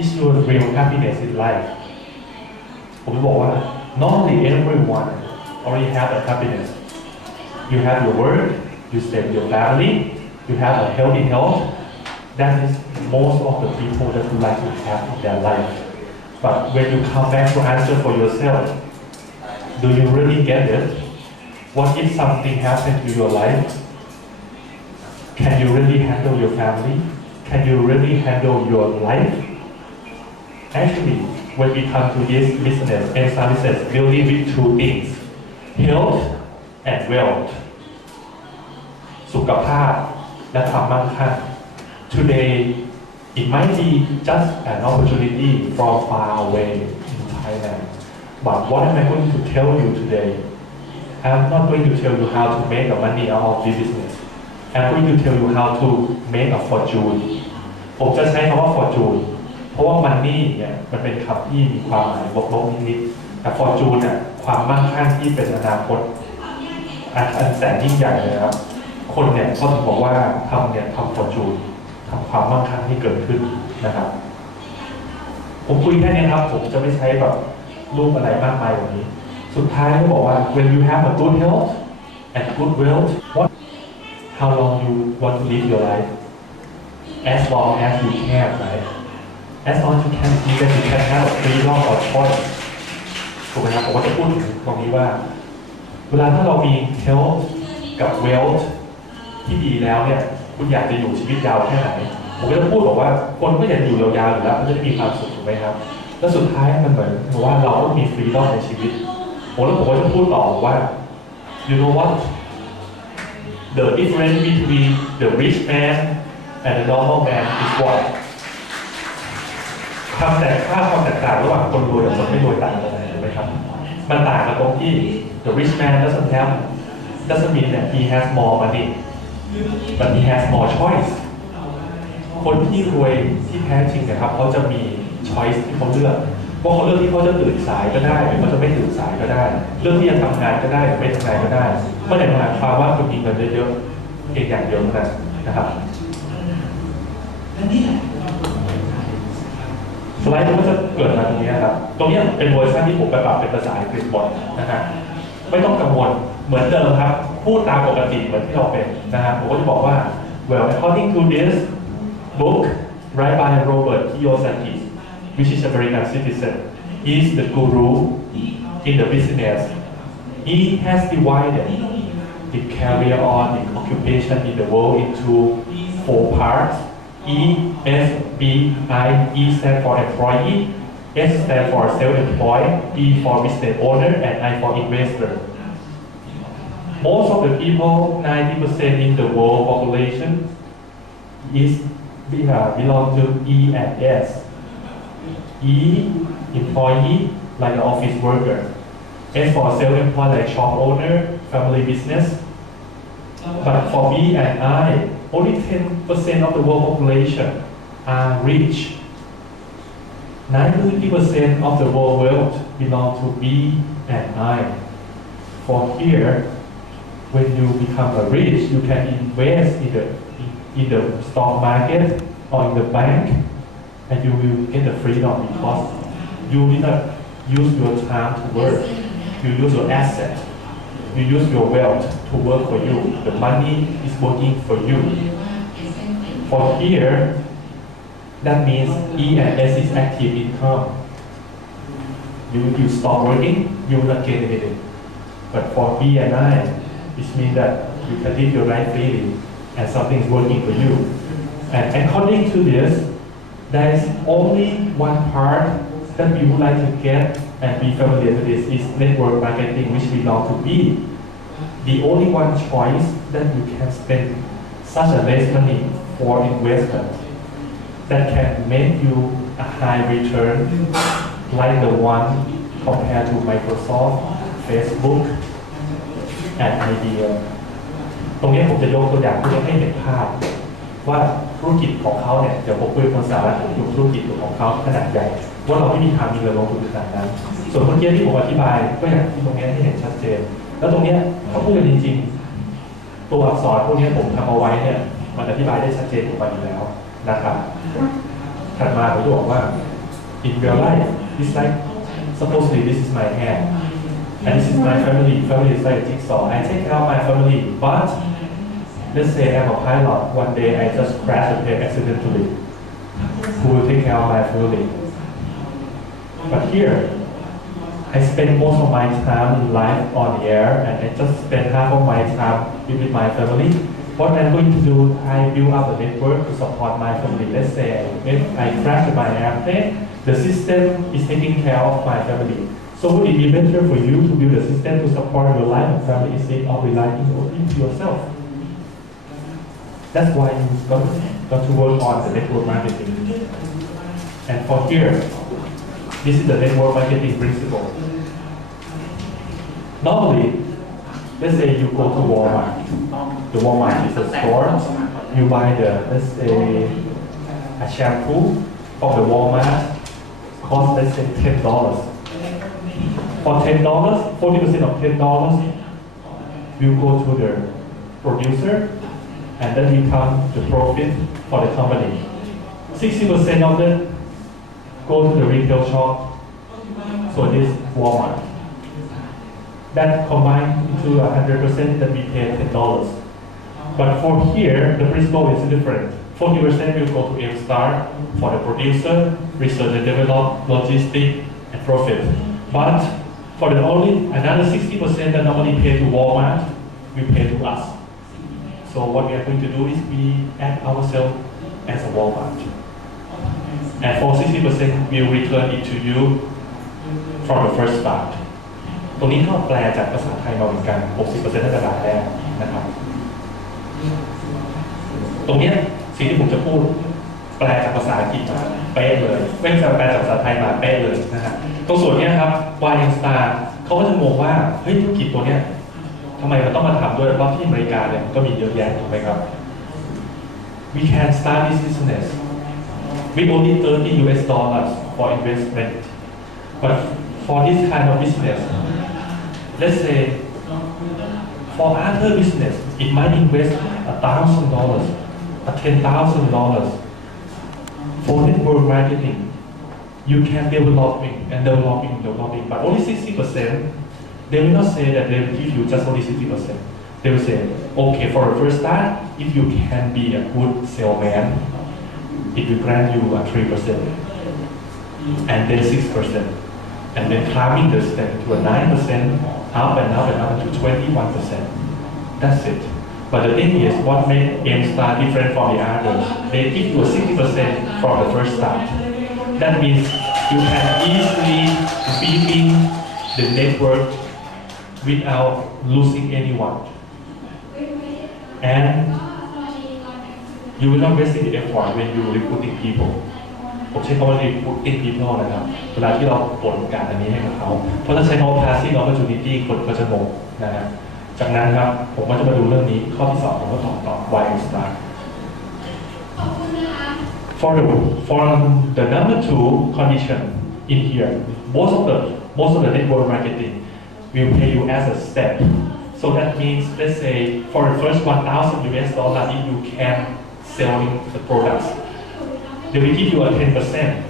is your real happiness in life ผมจะบอกว่า normally everyone already have a happiness you have your work you save your family you have a healthy health that is most of the people that would like to have in their life but when you come back to answer for yourself do you really get it what if something happened to your life can you really handle your family can you really handle your life actually when we come to this business and services dealing with two things health and wealth สุขภาพและความมั่งคั่ง today it might be just an opportunity from far away in Thailand but what am I going to tell you today I'm not going to tell you how to make the money out of this business I'm going to tell you how to make a fortune ผมจะใช้คำว่า fortune เพราะว่า money เนี่ยมันเป็นคำที่มีความหมายลบๆนิดๆแต่ fortune เนี่ยความมั่งคั่งที่เป็นอนาคตอันแสนยิ่งใหญ่เลยครับคนเนี่ยเขาถึงบอกว่าทำ fortune ทำความมั่งคั่งที่เกิดขึ้นนะครับผมคุยแค่นี้ครับผมจะไม่ใช้แบบรูปอะไรมากมายกว่านี้สุดท้ายเขาบอกว่า when you have a good health and good wealth what how long you want to live your life as long as you can right as long as you can see that you can have a freedom of choice ถูกไหมครับผมก็จะพูดถึงตรงนี้ว่าเวลาถ้าเรามี health กับ wealth ที่ดีแล้วเนี่ยคุณอยากจะอยู่ชีวิตยาวแค่ไหนผมก็จะพูดบอกว่าคนก็อยากอยู่ยาวๆอยู่แล้วมันจะได้มีความสุขถูกไหมครับแล้วสุดท้ายมันเหมือนว่าเราก็มี freedom ในชีวิตผมก็จะพูดต่อว่า you know what the difference between the rich man and the normal man is what ความแตกต่างระหว่างคนรวยกับคนไม่รวยต่างกันถูกไหมครับมันต่างกันตรงที่ the rich man doesn't mean that he has more money but he has more choice คนที่รวยที่แท้จริงนะครับเขาจะมี choice ที่เขาเลือกว่าเขาเลือกที่เขาจะตื่นสายก็ได้หรือเขาจะไม่ตื่นสายก็ได้เลือกที่จะทำงานก็ได้หรือไม่ทำงานก็ได้ไม่ได้หมายความว่าคุณมีเงินเยอะๆเพียงอย่างเดียวนะครับสไลด์มันก็จะเกิดมาตรงนี้ครับตรงนี้เป็นเวอร์ชันที่ผมไปปรับเป็นภาษาอังกฤษหมดนะฮะไม่ต้องกังวลเหมือนเดิมครับพูดตามปกติเหมือนที่เราเป็นนะครับผมก็จะบอกว่า well according to this book written by Robert Kiyosaki which is a very nice citizen he is the guru in the business he has divided the career or the occupation in the world into 4 parts E, S, B, I, E stand for employee, S stand for self-employed, B for business owner, and I for investor. Most of the people, 90% in the world population, belong to E and S. E, employee, like an office worker. S for self-employed, like shop owner, family business. But for B and I, only 10% of the world population are rich. 90% of the world wealth belong to B and I. For here, when you become a rich, you can invest in the stock market or in the bank, and you will get the freedom because you did not use your time to work. You use your asset. You use your wealth to work for you. The money is working for you. For here, that means E and S is active income. You stop working, you will not get anything. But for B and I, it means that you can live your life freely and something is working for you. And according to this, there is only one part that we would like to get and be familiar with this is network marketing, which belong to B. The only one choice that you can spend such a less money for investment that can make you a high return like the one compared to Microsoft, Facebook, and IBM ตรงนี้ผมจะยกตัวอย่างเพื่อให้เห็นภาพว่าธุรกิจของเขาเนี่ยเดี๋ยวผมคุยกับคนสาระอยู่ธุรกิจของเขาขนาดใหญ่ว่าเราไม่มีทางมีเงินลงทุนขนาดนั้นส่วนเมื่อกี้ที่ผมอธิบายก็อย่างที่ตรงนี้ให้เห็นชัดเจนแล้วตรงนี้ถ้าพูดกันจริงๆตัวอักษรพวกนี้ผมทำเอาไว้เนี่ยมันอธิบายได้ชัดเจนกว่าอยู่แล้วนะครับ ถัดมาผมจะบอกว่า in real life it's like supposedly this is my hand and this is my family is like a jigsaw I take care of my family but let's say I'm a pilot one day I just crash a plane accidentally who will take care of my family but here I spend most of my time in life on the air and I just spend half of my time with my family. What I'm going to do, I build up a network to support my family. Let's say if I crash my airplane, the system is taking care of my family. So would it be better for you to build a system to support your life and family instead of relying only to yourself? That's why you got to work on the network marketing. And for here, this is the network marketing principle. Normally, let's say you go to Walmart. The Walmart is a store. You buy let's say, a shampoo from the Walmart costs, let's say, $10. For $10, 40% of $10 will go to the producer, and then become the profit for the company. 60% of it go to the retail shop, so this Walmart. That combined into 100% that we pay $10. But for here, the principle is different. 40% will go to M-Star for the producer, research and development, logistics, and profit. But for the only another 60% that normally pay to Walmart, we pay to us. So what we are going to do is we act ourselves as a Walmart. And for 60% we will return it to you from the first start. ตรงนี้ก็แปลจากภาษาไทยมาเหมือนกัน 60% น่าจะได้แล้วนะครับ ตรงนี้สิ่งที่ผมจะพูดแปลจากภาษาอังกฤษมาเป๊ะเลยไม่ใช่แปลจากภาษาไทยมาเป๊ะเลยนะฮะตรงส่วนนี้ครับ YM Star เขาก็จะงงว่าเฮ้ยธุรกิจตัวเนี้ยทำไมมันต้องมาทำด้วยเพราะที่อเมริกาเนี่ยก็มีเยอะแยะถูกไหมครับ We can start this business with only $30 for investment but for this kind of business let's say for other business it might invest $1,000 $10,000 for network marketing you can developing but only 60% they will not say that they will give you just only 60%. They will say, okay, for the first start, if you can be a good salesman, it will grant you a 3%, and then 6%, and then climbing the step to a 9%, up and up and up to 21%. That's it. But the thing is, what makes M-Star different from the others? They give you a 60% from the first start. That means you can easily build in the network without losing anyone. And you will not waste the effort when you recruiting people. ผมใช้คำว่า recruiting people นะครับเวลาที่เราเปิดโอกาสอันนี้ให้กับเขาเพราะถ้าใช้คำว่า passive opportunity คนก็จะงงนะฮะจากนั้นครับผมก็จะมาดูเรื่องนี้ข้อที่2ผมก็ต่อ why start for the number 2 condition in here most of the network marketing will pay you as a step. So that means, let's say, for the first $1,000 if you can selling the products, they will give you a 10%.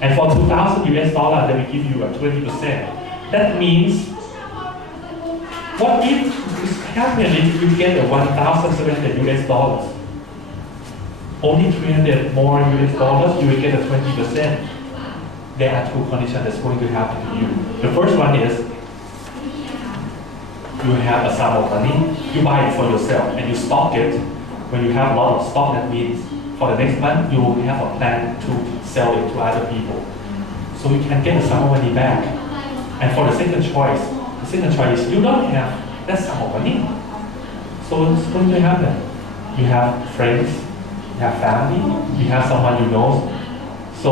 And for $2,000 they will give you a 20%. That means, what if this happens if you get a $1,700? Only $300 more you will get a 20%. There are 2 conditions that's going to happen to you. The first one is, you have a sum of money, you buy it for yourself and you stock it. When you have a lot of stock, that means for the next month you will have a plan to sell it to other people. So you can get the sum of money back. And for the second choice is you don't have that sum of money. So what's going to happen? You have friends, you have family, you have someone you know. So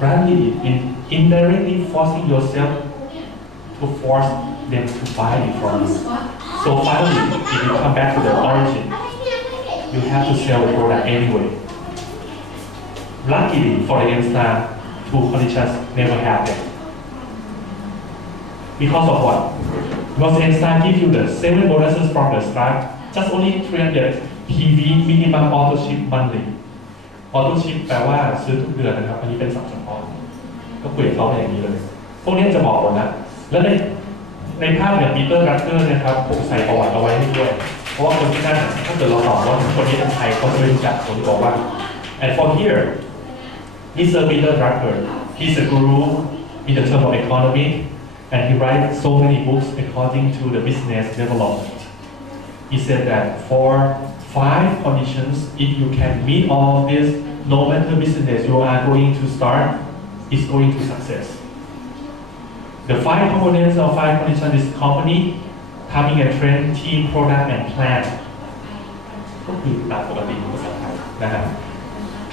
randomly, indirectly forcing yourself to force them to buy it from you. So finally, if you come back to the origin, you have to sell the product anyway. Luckily for the M-Star, 2 conditions never happened. Because of what? Because M-Star gives you the 7 bonuses from the start, just only 300 PV minimum auto ship monthly. ออโต้ชิปแปลว่าซื้อทุกเดือนนะครับอันนี้เป็นศัพท์เฉพาะก็คุยกับเขาอย่างนี้เลยพวกนี้จะบอกหมดนะแล้วในภาพเนี่ยปีเตอร์รัตเกอร์นะครับผมใส่ประวัติเอาไว้ให้ด้วยเพราะว่าคนที่นั่นถ้าเกิดเราตอบว่าคนนี้เป็นใครเขาจะไม่รู้จักผมจะบอกว่า and from here Mr. Peter Drucker he's a guru in the term of economy and he writes so many books according to the business development he said that for 5 conditions if you can meet all of this no matter business you are going to start is going to success the 5 components of 5 conditions is company timing and trend team product and plan ก็คือตามปกติของภาษาไทยนะครับ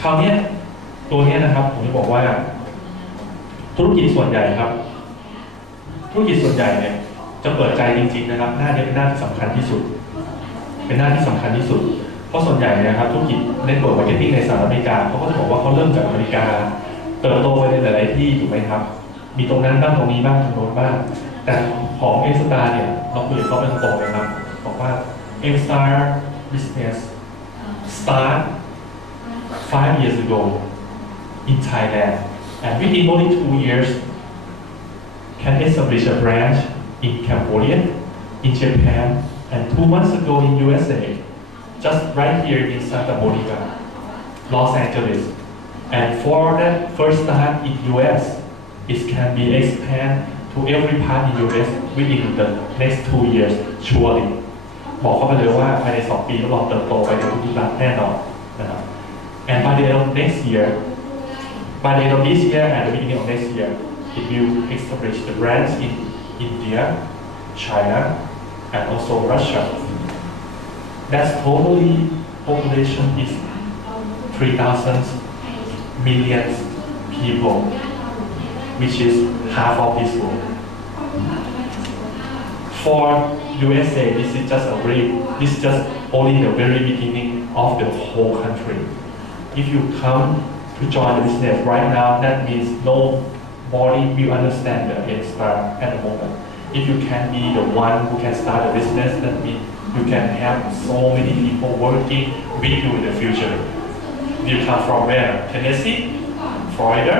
คราวนี้ตัวนี้นะครับผมจะบอกว่าธุรกิจส่วนใหญ่ครับธุรกิจส่วนใหญ่เนี่ยจะเปิดใจจริงๆนะครับหน้านี้เป็นหน้าที่สำคัญที่สุดเป็นหน้าที่สำคัญที่สุดเพราะส่วนใหญ่นะครับธุรกิจเน็ตเวิร์กมาร์เก็ตติ้งในสหรัฐอเมริกาเขาก็จะบอกว่าเขาเริ่มจากอเมริกาเติบโตไปในหลายๆที่ถูกไหมครับมีตรงนั้นบ้างตรงนี้บ้างตรงโน้นบ้างแต่ของเอสตาร์เนี่ยเราคุยกับเขาเป็นตรงเลยครับบอกว่าเอสตาร์ business start 5 years ago in Thailand and within only 2 years can establish a branch in Cambodia, in Japan, and 2 months ago in USA, just right here in Santa Monica, Los Angeles. And for that first time in US, it can be expanded to every part in US within the next 2 years, surely. บอกเขาไปเลยว่าภายใน 2 ปีรับรองเติบโตไปในทุกๆรัฐแน่นอนนะครับ And by the end of next year, by the end of this year and the beginning of next year, it will establish the branch in India, China, and also Russia. That's totally population is 3,000 million people, which is half of this world. For USA, this is just only the very beginning of the whole country. If you come to join the business right now, that means nobody will understand the N-Star at the moment. If you can be the one who can start a business, that means you can have so many people working with you in the future. You come from where? Tennessee, Florida,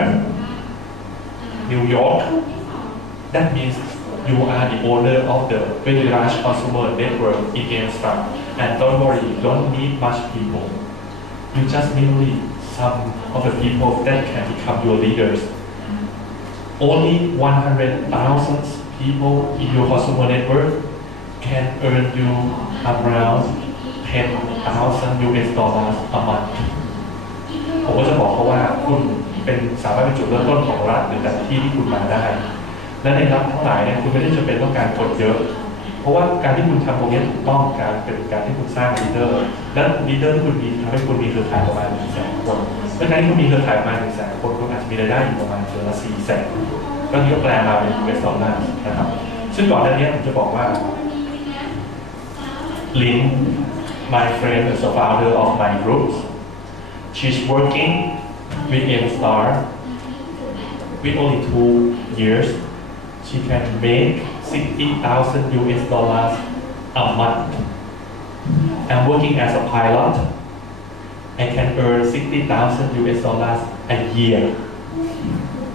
New York. That means you are the owner of the very large consumer network in N-Star. And don't worry, you don't need much people. You just need some of the people that can become your leaders. Only 100,000 people in your consumer network can earn you around 10,000 US dollars a month. ผมก็จะบอกเขาว่าคุณสามารถเป็นจุดเริ่มต้นของรัฐหรือแต่ที่คุณมาได้และในรัฐทั้งหลายเนี่ยคุณไม่ได้จำเป็นต้องการคนเยอะเพราะว่าการที่คุณทำตรงนี้ถูกต้องเป็นการที่คุณสร้างลีดเดอร์และลีดเดอร์ที่คุณมีทำให้คุณมีเครือข่ายประมาณ 100,000 คนเพราะฉะนั้นที่คุณมีเครือข่ายประมาณ 100,000 คนคุณอาจจะมีรายได้อยู่ประมาณเดือนละ 400,000 ก็นี่ก็แปลมาเป็น US ดอลลาร์นะครับซึ่งก่อนหน้านี้ผมจะบอกว่าลิน my friend is the founder of my group she's working with M-Star with only 2 years she can make 60,000 US dollars a month. I'm working as a pilot. I can earn 60,000 US dollars a year.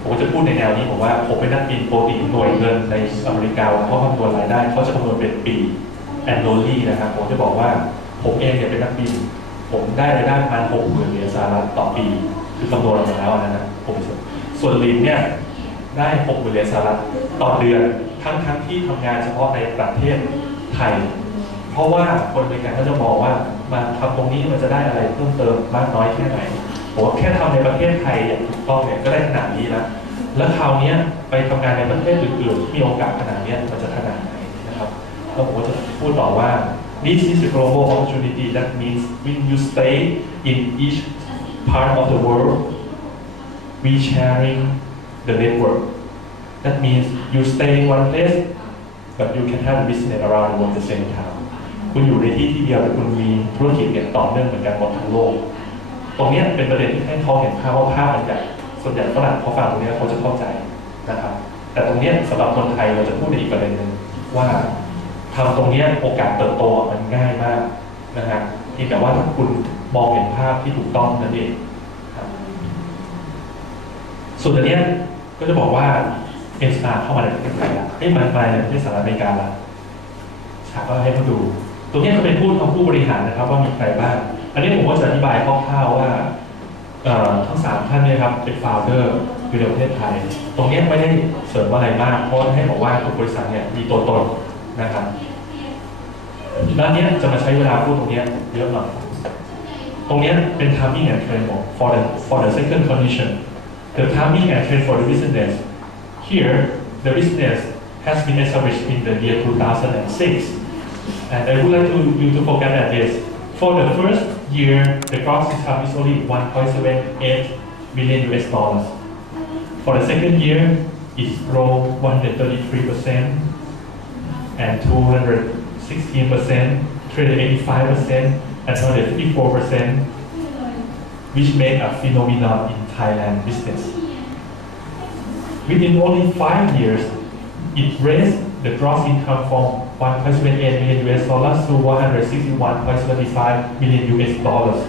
ผมจะพูดในแนวนี้ผมว่าผมเป็นนักบินปกติหน่วยเงินในอเมริกาเขาคำนวณรายได้เขาจะคำนวณเป็นปี annually นะครับผมจะบอกว่าผมเองเนี่ยเป็นนักบินผมได้รายได้ประมาณ 60,000 เหรียญสหรัฐต่อปีคือคำนวณมาแล้วนะผมส่วนลินเนี่ยได้ 60,000 เหรียญสหรัฐต่อเดือนทั้งที่ทำงานเฉพาะในประเทศไทยเพราะว่าคนอเมริกันก็จะบอกว่ามาทำตรงนี้มันจะได้อะไรเพิ่มเติมมากน้อยแค่ไหนผมแค่ทำในประเทศไทยอย่างถูกต้องเนี่ยก็ได้ขนาดนี้แล้วคราวนี้ไปทำงานในประเทศอื่นๆที่มีโอกาสขนาดนี้มันจะขนาดไหนนะครับแล้วผมก็จะพูดต่อว่า this is a global opportunity that means when you stay in each part of the world we sharing the network that means you stay in one place but you can have a business around the world at the same time คุณอยู่ในที่เดียวแต่คุณมีธุรกิจเนี่ยต่อเนื่องเหมือนกันหมดทั้งโลกตรงนี้เป็นประเด็นที่ให้เขาเห็นภาพว่าภาพมันใหญ่ส่วนใหญ่ฝรั่งเขาฟังตรงนี้เขาจะเข้าใจนะครับแต่ตรงนี้สำหรับคนไทยเราจะพูดในอีกประเด็นหนึ่งว่าทำตรงนี้โอกาสเติบโตมันง่ายมากนะฮะเพียงแต่ว่าถ้าคุณมองเห็นภาพที่ถูกต้องนั่นเอง ส่วนอันเนี้ยก็จะบอกว่าเอ็นสตาร์เข้ามาในประเทศไทยละมาในประเทศสหรัฐอเมริกาละฉากก็ให้เขาดูตรงนี้ก็เป็นผู้บริหารนะครับว่ามีใครบ้างอันนี้ผมก็จะอธิบายคร่าวๆว่าทั้ง3ท่านเนี่ยครับเป็น founder อยู่ในประเทศไทยตรงนี้ไม่ได้เสริมอะไรมากเพราะให้บอกว่าทุกบริษัทเนี่ยมีตัวตนนะครับด้านนี้จะมาใช้เวลาพูดตรงนี้เยอะหน่อยตรงนี้เป็น timing and trend for the second condition the timing and trend for the business here the business has been established in the year 2006 and I would like you to forget that this for the first year the gross income is only 1.78 million US dollars for the second year it's grown 133% and 216%, 385%, and 154%, which made a phenomenon in Thailand business. Within only 5 years, it raised the gross income from 1.78 million US dollars to 161.75 million US dollars.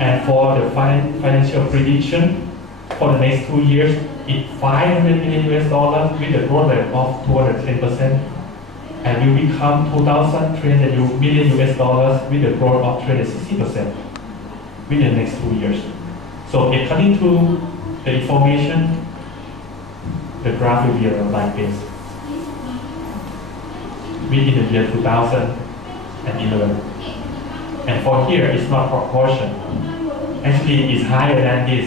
And for the financial prediction for the next 2 years, it's 500 million US dollars with a growth rate of 210%. And will become 2,300 million US dollars with a growth of 360% within the next 2 years. So according to the information, the graph will be like this. Within the year 2011. And for here, it's not proportion. Actually, it's higher than this,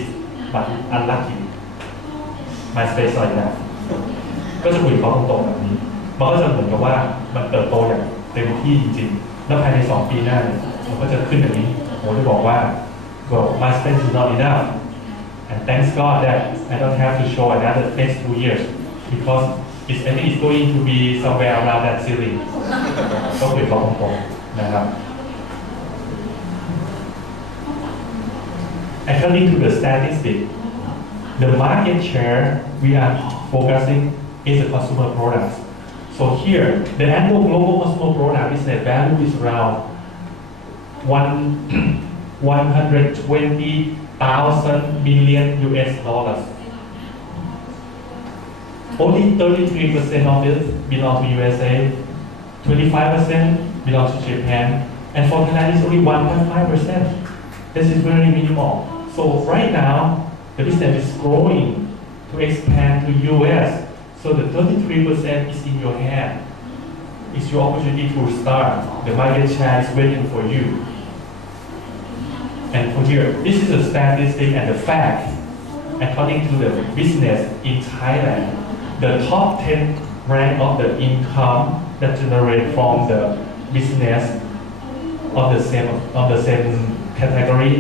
but unlucky. My space like that. ก็จะคุยเขาตรงๆแบบนี้มันก็จะเหมือนกับว่ามันเติบโตอย่างเต็มที่จริงๆแล้วภายใน2 ปีหน้าเนี่ยมันก็จะขึ้นอย่างนี้ผมจะบอกว่า well my space is not enough and thanks God that I don't have to show another next 2 years because I think it's going to be somewhere around that ceiling ก็คุยเขาตรงๆนะครับ according to the statistics the market share we are focusing is the consumer products. So here, the annual global consumer product business value is around 120,000 million US dollars. Only 33% of it belong to USA, 25% belong to Japan, and for Thailand it's only 1.5%. This is very minimal. So right now, the business is growing to expand to US. So the 33% is in your hand. It's your opportunity to start. The market share is waiting for you. And for here, this is a statistic and a fact. According to the business in Thailand, the top 10 rank of the income that generate from the business of the same category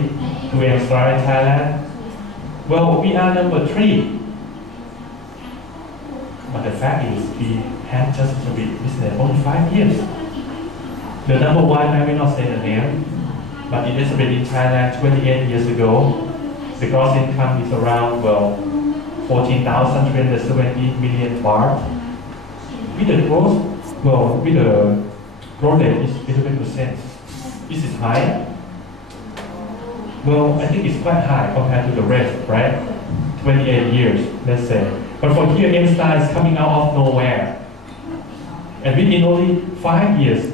to start in Thailand. Well, we are number 3. But the fact is, we had just to be business only 5 years. The number 1, I will not say the name, but it is already in Thailand 28 years ago. The gross income is around, 14,370 million baht. With the growth, with the growth rate is 11%. This is high. Well, I think it's quite high compared to the rest, right? 28 years, let's say. But for here, M-Star is coming out of nowhere. And within only 5 years,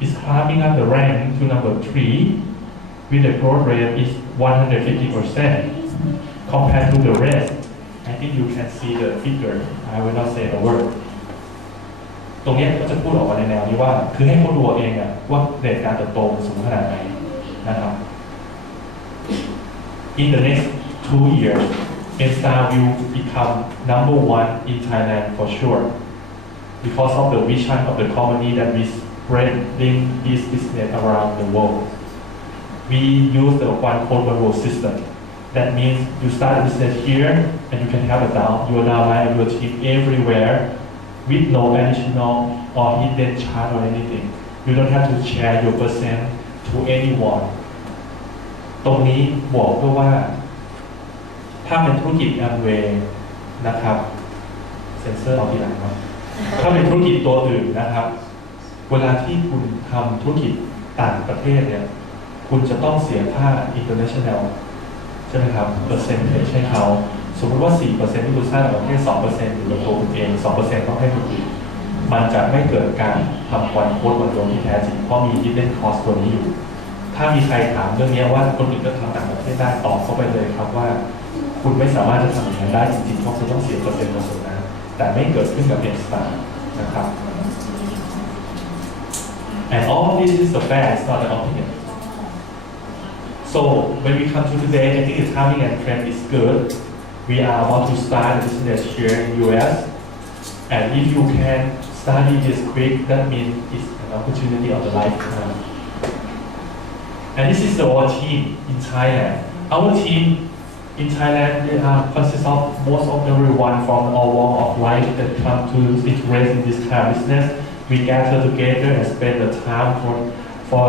it's climbing up the rank to number 3, with the growth rate is 150% compared to the rest. I think you can see the figure. I will not say a word. ตรงนี้ก็จะพูดออกมาในแนวนี้ว่าคือให้เขาดูเองว่าเรทการเติบโตมันสูงขนาดไหนนะครับ In the next 2 years, M-Star will become number 1 in Thailand for sure because of the vision of the company that we spreading this business around the world. We use the one code one world system. That means you start a business here and you can have your downline and your team everywhere with no additional or hidden charge or anything. You don't have to share your percent to anyone. ตรงนี้บอกด้วยว่าถ้าเป็นธุรกิจแอมเวย์นะครับเซ็นเซอร์เอาทีหลังครับถ้าเป็นธุรกิจตัวอื่นนะครับเวลาที่คุณทำธุรกิจต่างประเทศเนี่ยคุณจะต้องเสียค่า international ใช่ไหมครับเปอร์เซ็นต์ให้เขา สมมติว่า 4% ที่คุณสร้างออกมาแค่ 2% อยู่กับตัวคุณเอง 2% ต้องให้คนอื่นมันจะไม่เกิดการทำวันโค้ดวันโดนที่แท้จริงเพราะมี hidden cost ตัวนี้อยู่ถ้ามีใครถามเรื่องนี้ว่าคนอื่นก็ทำต่างประเทศได้ตอบเข้าไปเลยครับว่าคุณไม่สามารถจะทำอย่างนั้นได้จริงๆเพราะคุณต้องเสียเปอร์เซ็นต์ตรงนั้นแต่ไม่เกิดขึ้นกับ N-Star นะครับ and all of this is the fact it's not an opinion so when we come to today I think the timing and trend is good we are about to start a business here in US and if you can study this quick that means it's an opportunity of a lifetime and this is our team in Thailand our team in Thailand, they consist of most of everyone from all walks of life that come to interest in this kind of business. We gather together and spend the time for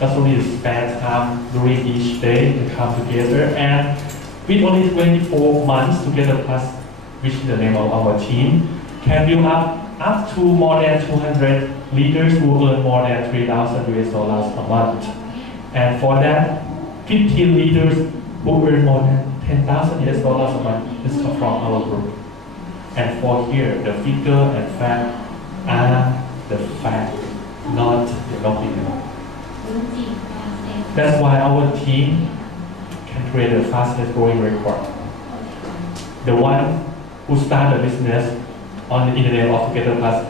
just only spend time during each day to come together. And with only 24 months together plus, which is the name of our team, can build up to more than 200 leaders who earn more than $3,000 a month. And for that, 15 leaders who earn more than $10,000 a month is from our group. And for here, the figure and fact are the fact, not the opinion. That's why our team can create the fastest growing record. The one who started the business on the internet of Together Plus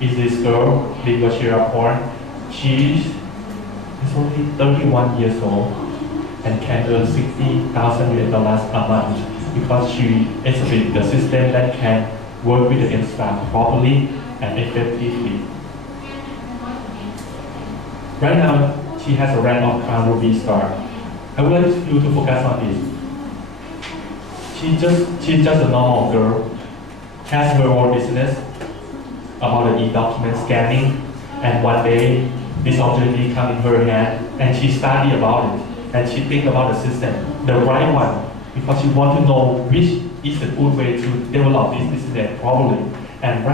is this girl, Lingua Shiraporn. She is only 31 years old and can earn $60,000 a month because she established the system that can work with the N-Star properly and effectively. Right now, she has a rank of Crown Ruby Star. I would like you to focus on this. She's just a normal girl, has her own business about the e-document scanning, and one day this opportunity come in her hand, and she study about it, and she think about the system, the right one, because she want to know which is the good way to develop this business properly. And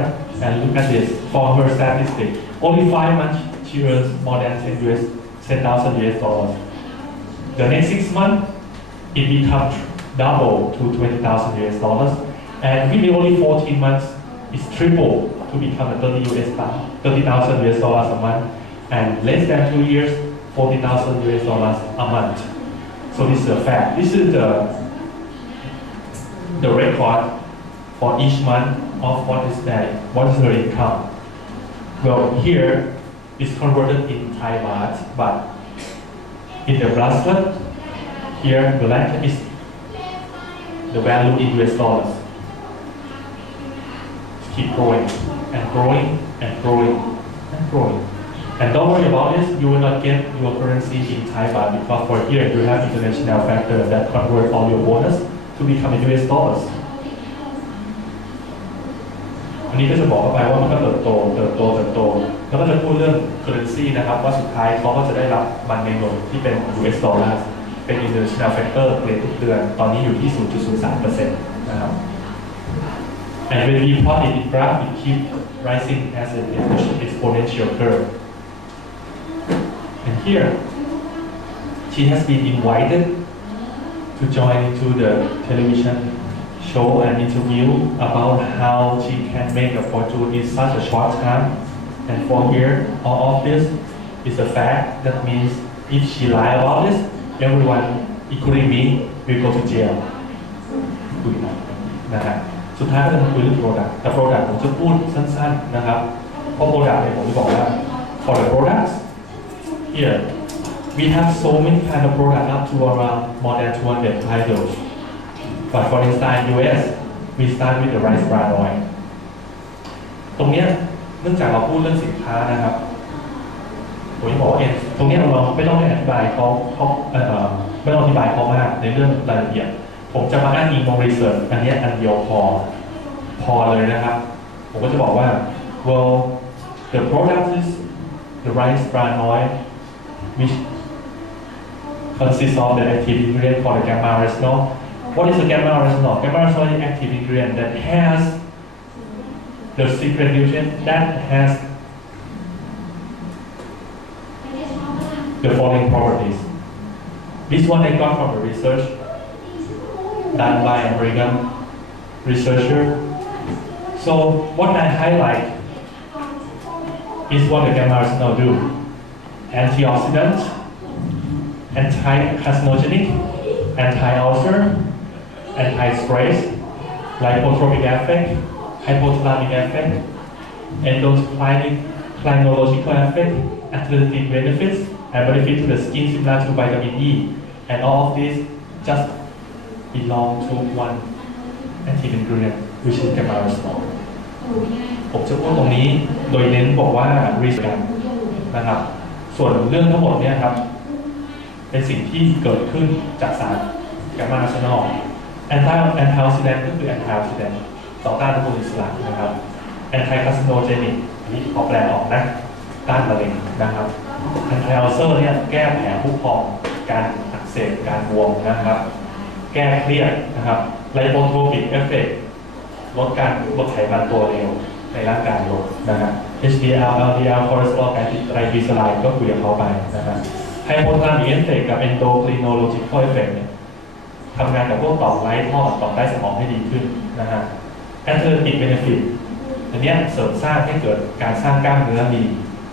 look at this, for her statistic, only 5 months she earns more than $10,000. The next 6 months, it becomes double to $20,000, and within only 14 months, it's triple to become a $30,000 a month, and less than 2 years, $40,000 a month. So this is a fact. This is the record for each month of what is her income. Well, here it's converted in Thai baht, but in the bracelet, here the letter is the value in US dollars. Keep growing and growing and growing and growing. And don't worry about this, you will not get your currency in Thai baht because for here you have international factor that convert all your bonus to become in US dollars. อันนี้ก็จะบอกเข้าไปว่ามันก็เติบโตแล้วก็จะพูดเรื่อง currency นะครับว่าสุดท้ายเขาก็จะได้รับมันในเงินที่เป็น US dollars เป็น international factor เปลี่ยนทุกเดือนตอนนี้อยู่ที่ 0.03% นะครับ And when we plot it in graph, it keeps rising as an exponential curve. And here, she has been invited to join into the television show and interview about how she can make a fortune in such a short time. And for here, all of this is a fact. That means if she lie about this, everyone, including me, will go to jail. นะฮะสุดท้ายก็จะมาคุยเรื่อง product แต่ product ผมจะพูดสั้นๆนะครับเพราะ product เนี่ยผมจะบอกว่า for the products here we have so many kind of product up to around more than 200 titles but for instance in US we start with the rice bran oil ตรงเนี้ยเนื่องจากเราพูดเรื่องสินค้านะครับผมจะบอกว่าตรงนี้เราไม่ต้องอธิบายเขาไม่ต้องอธิบายเขามากในเรื่องรายละเอียดผมจะมาอ้างอิงของ research อันนี้อันเดียวพอเลยนะครับผมก็จะบอกว่า well the product is the rice bran oil which consists of the active ingredient called the gamma resinol. What is the gamma resinol? Gamma resinol is an active ingredient that has the secret nutrient that has the following properties. This one I got from the research. done by a Brigham researcher. So what I highlight is what the gamma arsenal do. Antioxidant, anti-carcinogenic, anti-ulcer, anti-stress, lipotropic effect, hypothalamic effect, endocrinological effect, athletic benefits, and benefit to the skin similar to vitamin E. And all of this just belong to one active ingredient, which is gamma arsenal. ผมจะพูดตรงนี้โดยเน้นบอกว่า research นะครับ ส่วนเรื่องทั้งหมดเนี่ยครับ เป็นสิ่งที่เกิดขึ้นจากสารแกมมาอาร์เซนอลแอนตี้ออกซิแดนต์ก็คือแอนตี้ออกซิแดนต์ต่อต้านอนุมูลอิสระนะครับแอนตี้คาร์ซิโนเจนิกนี่ขอแปลออกนะต้านมะเร็งนะครับแอนตี้อัลเซอร์เนี่ยแก้แผลผุพองการอักเสบการบวมนะครับแก้เครียดนะครับไลโปโทรปิกเอฟเฟกต์ลดไขมันตัวเร็วในร่างกายลงนะครับ HDL LDL คอเลสเตอรอลไตรกลีเซอไรด์ก็คุยกับเขาไปนะครับไฮโปทาลามิกเอฟเฟกต์กับเอนโดคริโนโลจิคอลเอฟเฟกต์เนี่ยทำงานกับพวกต่อมไร้ท่อต่อมใต้สมองให้ดีขึ้นนะฮะแอนเทอร์ติกเบเนฟิตอันนี้เสริมสร้างให้เกิดการสร้างกล้ามเนื้อ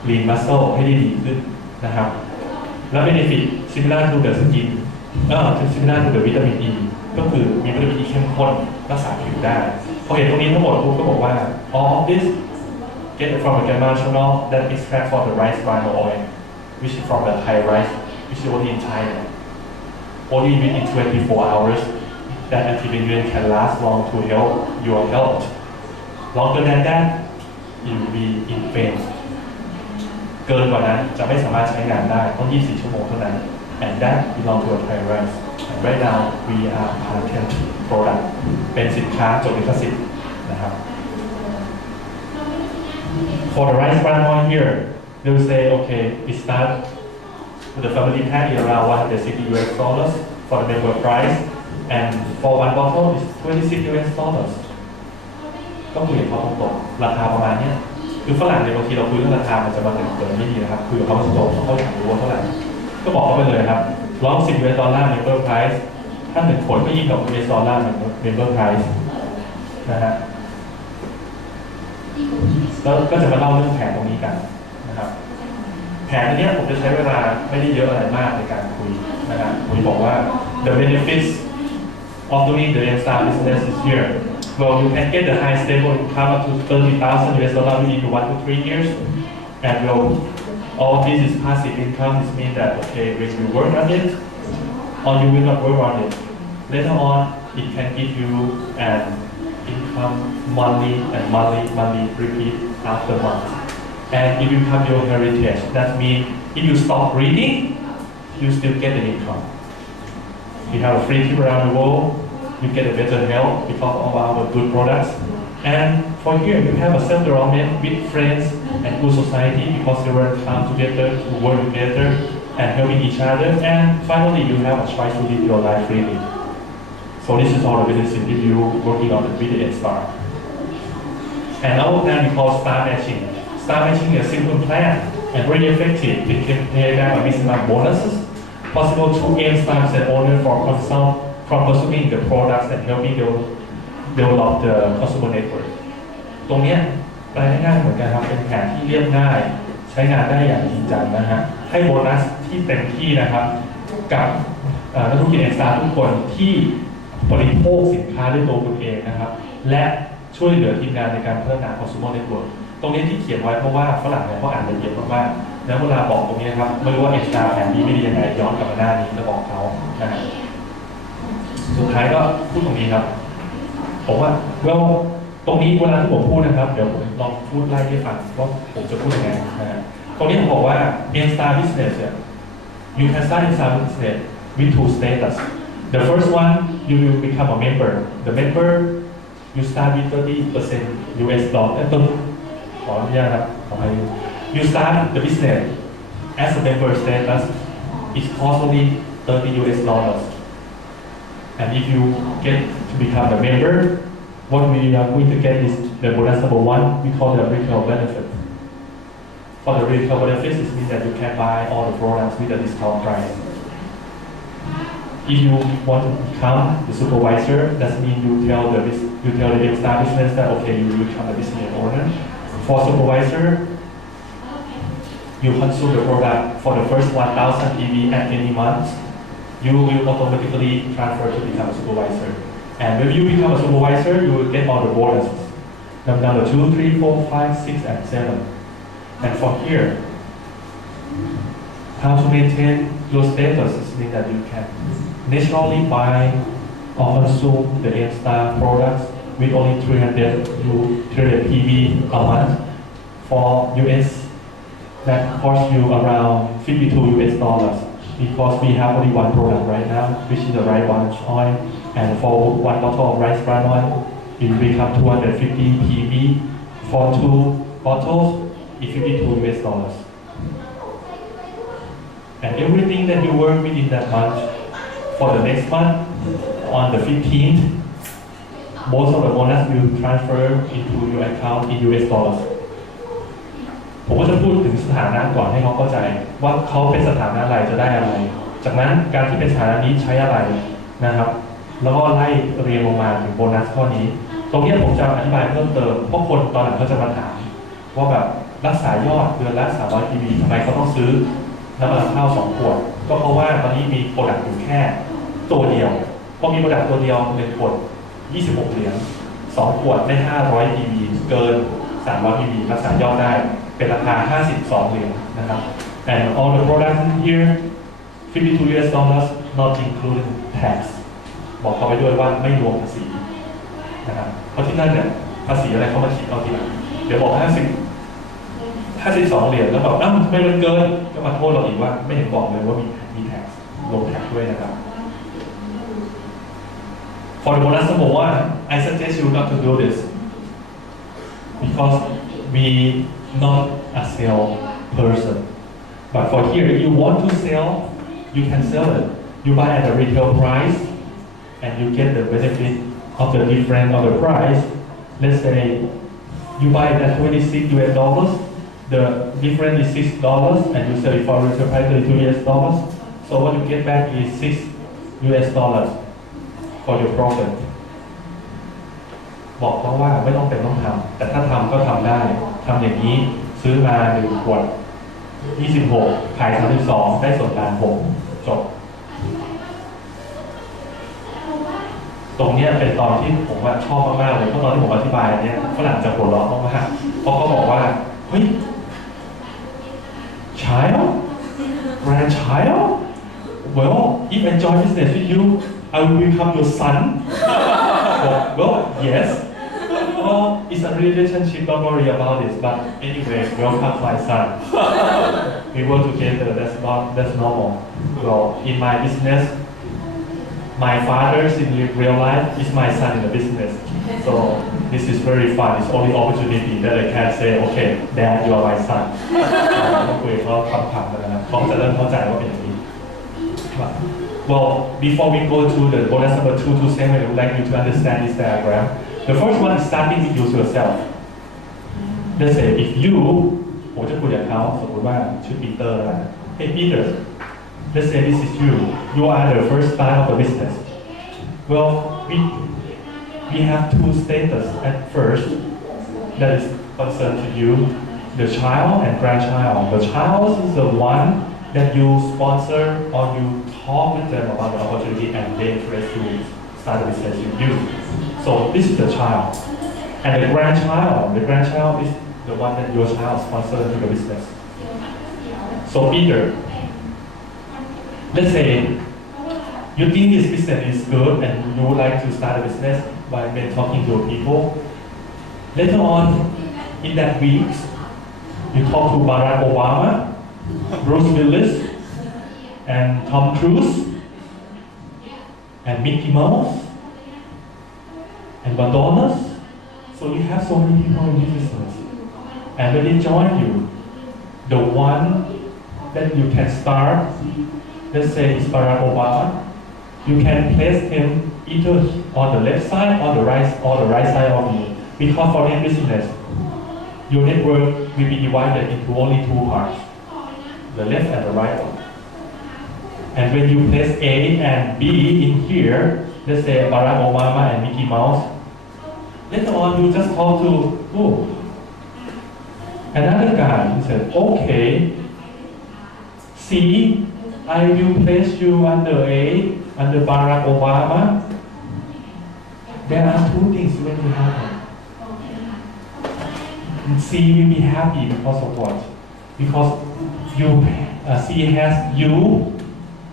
ลีนมัสเซลให้ได้ดีขึ้นนะครับแล้วเบเนฟิตซิมิลาร์ทูเดอะสกินซิมิลาร์ทูเดอะวิตามินอีก็คือมีวิตามินอีเข้มข้นรักษาผิวได้พอเห็นตรงนี้ทั้งหมดปุ๊บก็บอกว่า all of this get from the gamma channel that extract from the rice bran oil which is from the Thai rice which is only in China only within 24 hours that antibiotic can last long to help your health longer than that you will be in pain เกินกว่านั้นจะไม่สามารถใช้งานได้ต้อง24 ชั่วโมงเท่านั้น and that belong to a Thai rice and right now we are patent product เป็นสินค้าจดลิขสิทธิ์นะครับ for the rice bran oil here they will say okay we start with the family pack is around $160 for the member price and for one bottle is $26 ก็คุยกับเขาตรงๆราคาประมาณนี้คือฝรั่งเนี่ยบางทีเราคุยเรื่องราคามันจะมาเกินไม่ดีนะครับคุยกับเขาตรงๆเขาอยากรู้ว่าเท่าไหร่ก็บอกเขาไปเลยครับ$110 member price ถ้า1 ขวดก็ยิ่งกับ$1 member price นะฮะแล้วก็จะมาเล่าเรื่องแผนตรงนี้กันนะครับแผนอันนี้ผมจะใช้เวลาไม่ได้เยอะอะไรมากในการคุยนะครับผมบอกว่า the benefits of doing the enzyme business is here well you can get the high stable income up to $30,000 within 1 to 3 years and well all this is passive income this means that okay when you work on it or you will not work on it later on it can give you an income monthly repeat after month and it will become your heritage that means if you stop reading you still get the income you have a free trip around the world you get a better health because of our good products and for here you have a self-development with friends and good society because you will come together to work together and helping each other and finally you have a choice to live your life freely so this is all the benefits if you working on the video star and our plan we call star matching star matching is a simple plan and very effective it can pay back by maximum bonuses possible to aim stars and owner from pursuing the products and helping develop the consumer network ตรงนี้แปลง่ายๆเหมือนกันครับเป็นแผนที่เรียบง่ายใช้งานได้อย่างจริงจังนะฮะให้โบนัสที่เต็มที่นะครับกับนักธุรกิจเอ็กซ์ตร้าทุกคนที่บริโภคสินค้าด้วยตัวคุณเองนะครับและช่วยเหลือทีมงานในการพัฒนา consumer network ตรงนี้ที่เขียนไว้เพราะว่าฝรั่งเนี่ยเขาอ่านละเอียดมากๆแล้วเวลาบอกตรงนี้นะครับไม่รู้ว่าเอ็กซ์ตร้าแผนดีไม่ดียังไงย้อนกลับมาหน้านี้แล้วบอกเขานะฮะสุดท้ายก็พูดตรงนี้ครับผมว่าตรงนี้เวลาที่ผมพูดนะครับเดี๋ยวผมลองพูดไล่ให้ฟังว่าผมจะพูดยังไงนะฮะตรงนี้ผมบอกว่า N-Star Business เนี่ย you can start N-Star Business with 2 status the first one you will become a member the member you start with 30% US dollar ขออนุญาตครับyou start the business as a member status it costs only $30 and if you get to become a member what we are going to get is the bonus number 1 we call the retail benefit for the retail benefits it means that you can buy all the products with a discount price if you want to become the supervisor, that means you tell the X-Star business that okay, you will become the business owner. For supervisor, you consume the product for the first 1,000 EV at any month, you will automatically transfer to become a supervisor. And when you become a supervisor, you will get all the bonuses. Number 2, 3, 4, 5, 6, and 7. And from here, how to maintain your status is means that you can naturally buy or consume the X-Star products with only 300 PV a month for US. That costs you around $52 because we have only one product right now, which is the rice bran oil. And for one bottle of rice bran oil, it will become 250 PV. For 2 bottles, it's $52. And everything that you work within that month, for the next month, on the 15th, most of the bonus will transfer into your account in US dollars. ผมก็จะพูดถึงสถานะก่อนให้เขาเข้าใจว่าเขาเป็นสถานะอะไรจะได้อะไร จากนั้นการที่เป็นสถานะนี้ใช้อะไรนะครับ แล้วก็ไล่เรียงลงมาถึงโบนัสข้อนี้ ตรงนี้ผมจะอธิบายเพิ่มเติมเพราะคนตอนหลังเขาจะมาถามว่าแบบรักษายอดเดือนละ300 PV ทำไมเขาต้องซื้อน้ำมันข้าว2 ขวด ก็เพราะว่าตอนนี้มีโปรดักต์อยู่แค่ตัวเดียวพอมีโปรดักต์ตัวเดียว1 ขวด 26 เหรียญ 2 ขวดได้500 PV เกิน300 PV รักษายอดได้เป็นราคา52 เหรียญนะครับ and all the products in here $52 not including tax บอกเขาไปด้วยว่าไม่รวมภาษีนะครับเพราะที่นั่นเนี่ยภาษีอะไรเขามาคิดเอาทีหลังเดี๋ยวบอก52 เหรียญแล้วบอกอ้าวทำไมมันเกินก็มาโทษเราอีกว่าไม่เห็นบอกเลยว่ามี tax ลง tax ด้วยนะครับ For the bonus number 1, I suggest you not to do this because we not a sale person. But for here, if you want to sell, you can sell it. You buy at the retail price, and you get the benefit of the difference of the price. Let's say you buy it at $26, the difference is $6, and you sell it for retail price $32. So what you get back is $6 for your profit. บอกเขาว่าไม่ต้องทำแต่ถ้าทำก็ทำได้ทำอย่างนี้ซื้อมา1 ขวด 26 ขาย 32 ได้ส่วนต่าง 6 จบ ตรงนี้เป็นตอนที่ผมชอบมากๆเลยเพราะตอนที่ผมอธิบายเนี่ยฝรั่งจะหัวเราะมากๆเพราะเขาบอกว่าเฮ้ย child grandchild well if I join business with you I will become your son well yes well it's a relationship don't worry about this but anyway welcome my son we work together that's normal well in my business my father in real life is my son in the business so this is very fun it's only opportunity that I can say okay dad you are my son ต้องคุยเขาคำๆกันนะครับเขาจะเริ่มเข้าใจว่าเป็นอย่างนี้ Well, before we go to the bonus number 2 to 7, I would like you to understand this diagram. The first one is starting with yourself. Let's say if you, ผมจะคุยกับเขาสมมติว่าชื่อปีเตอร์นะ Hey Peter, let's say this is you. You are the first start of the business. Well, we have 2 status at first that is concerned to you, the child and grandchild. The child is the one that you sponsor or you talk with them about the opportunity and they interest to start a business with you. So this is the child. And the grandchild is the one that your child sponsors to the business. So Peter, let's say you think this business is good and you would like to start a business by talking to people. Later on in that week, you talk to Barack Obama, Bruce Willis, and Tom Cruise, and Mickey Mouse, and Madonna's. So you have so many people in this business. And when they join you, the one that you can start, let's say is Barack Obama, you can place him either on the left side or the right side of you. Because for his business, your network will be divided into only 2 parts. The left and the right one. And when you place A and B in here, let's say Barack Obama and Mickey Mouse, later on you just talk to who? Another guy. He said, okay, C, I will place you under A, under Barack Obama. There are two things going to happen. C will be happy because of what? Because you, C has you,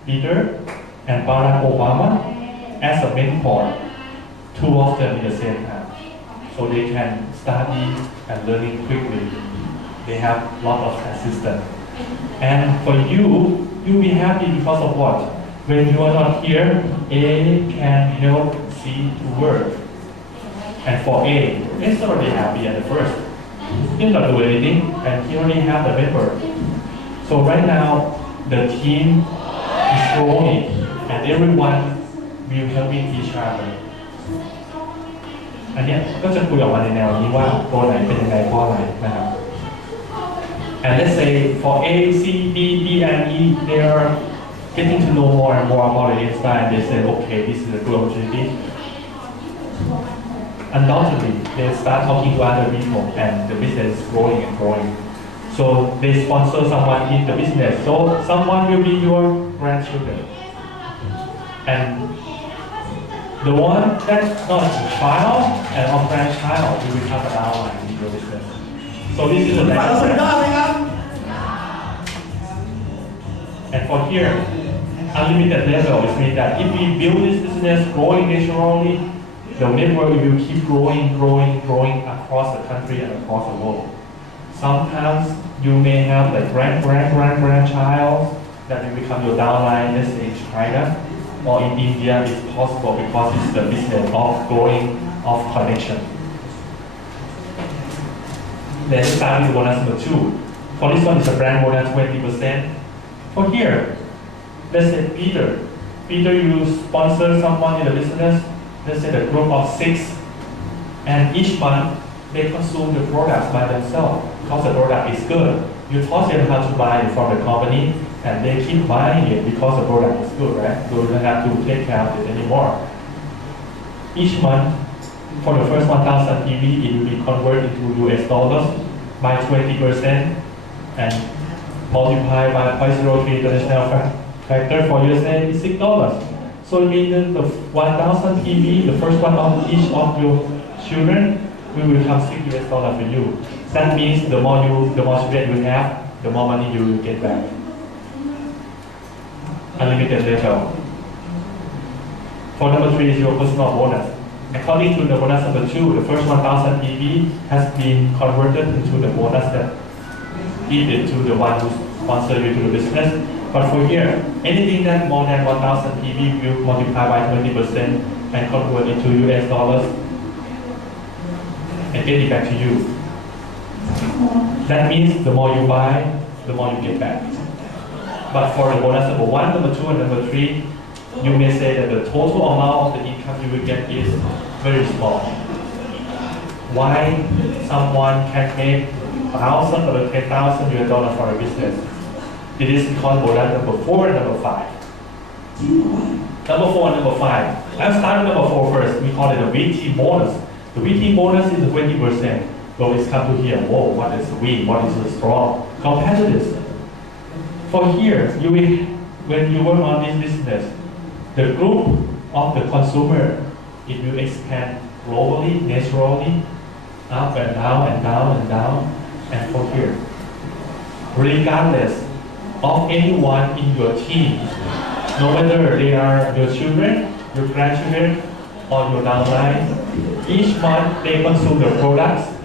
Peter, and Barack Obama as a mentor, two of them at the same time. So they can study and learning quickly. They have a lot of assistance. And for you, you'll be happy because of what? When you are not here, A can help C to work. And for A, it's already happy at the first. He did not do anything, and he already have the member. So right now, the team is growing, and everyone will helping each other. อันเนี้ยก็จะคุยออกมาในแนวนี้ว่าตัวไหนเป็นยังไงเพราะอะไรนะครับ And let's say for A, C, D, E, and E, they are getting to know more and more about the lifestyle, and they say, okay, this is a good opportunity. Undoubtedly, they start talking to other people, and the business is growing and growing. So they sponsor someone in the business. So someone will be your grandchildren. And the one that's not a child and a grandchild will become an ally in your business. So this is the next step. And for here, unlimited level, which means that if we build this business growing naturally, the network will keep growing across the country and across the world. Sometimes you may have like grandchild that will become your downline, let's say in China or in India. It's possible because it's the business of growing of connection. Let's start with bonus number 2. For this one, it's a brand bonus 20%. For here, let's say Peter, you sponsor someone in the business. Let's say the group of 6, and each month they consume the products by themselves because the product is good. You taught them how to buy it from the company, and they keep buying it because the product is good, right? So you don't have to take care of it anymore. Each month, for the first 1,000 PV, it will be converted into US dollars by 20% and multiplied by 0.03 international factor for USA is $6. So it means that the 1,000 PV, the first one of each of your children, will become $6 for you. That means the more children you have, the more money you will get back. Unlimited level. For number 3 is your personal bonus. According to the bonus number 2, the first 1,000 PV has been converted into the bonus that given to the one who sponsored you to the business. But for here, anything that more than 1,000 PV will multiply by 20% and convert into US dollars and get it back to you. That means the more you buy, the more you get back. But for the bonus number 1, number 2, and number 3, you may say that the total amount of the income you will get is very small. Why someone can make 1,000 or 10,000 US dollars for a business? It is because bonus number 4 and number 5. Number 4 and number 5. I'll start with number 4 first. We call it a VT bonus. The VT bonus is 20%. So it's come to here, whoa, what is weak, what is the strong? Competitors. For here, you will, when you work on this business, the group of the consumer, it will expand globally, naturally, up and down and down and down, and for here. Regardless of anyone in your team, no matter they are your children, your grandchildren, or your downline, each month they consume the products,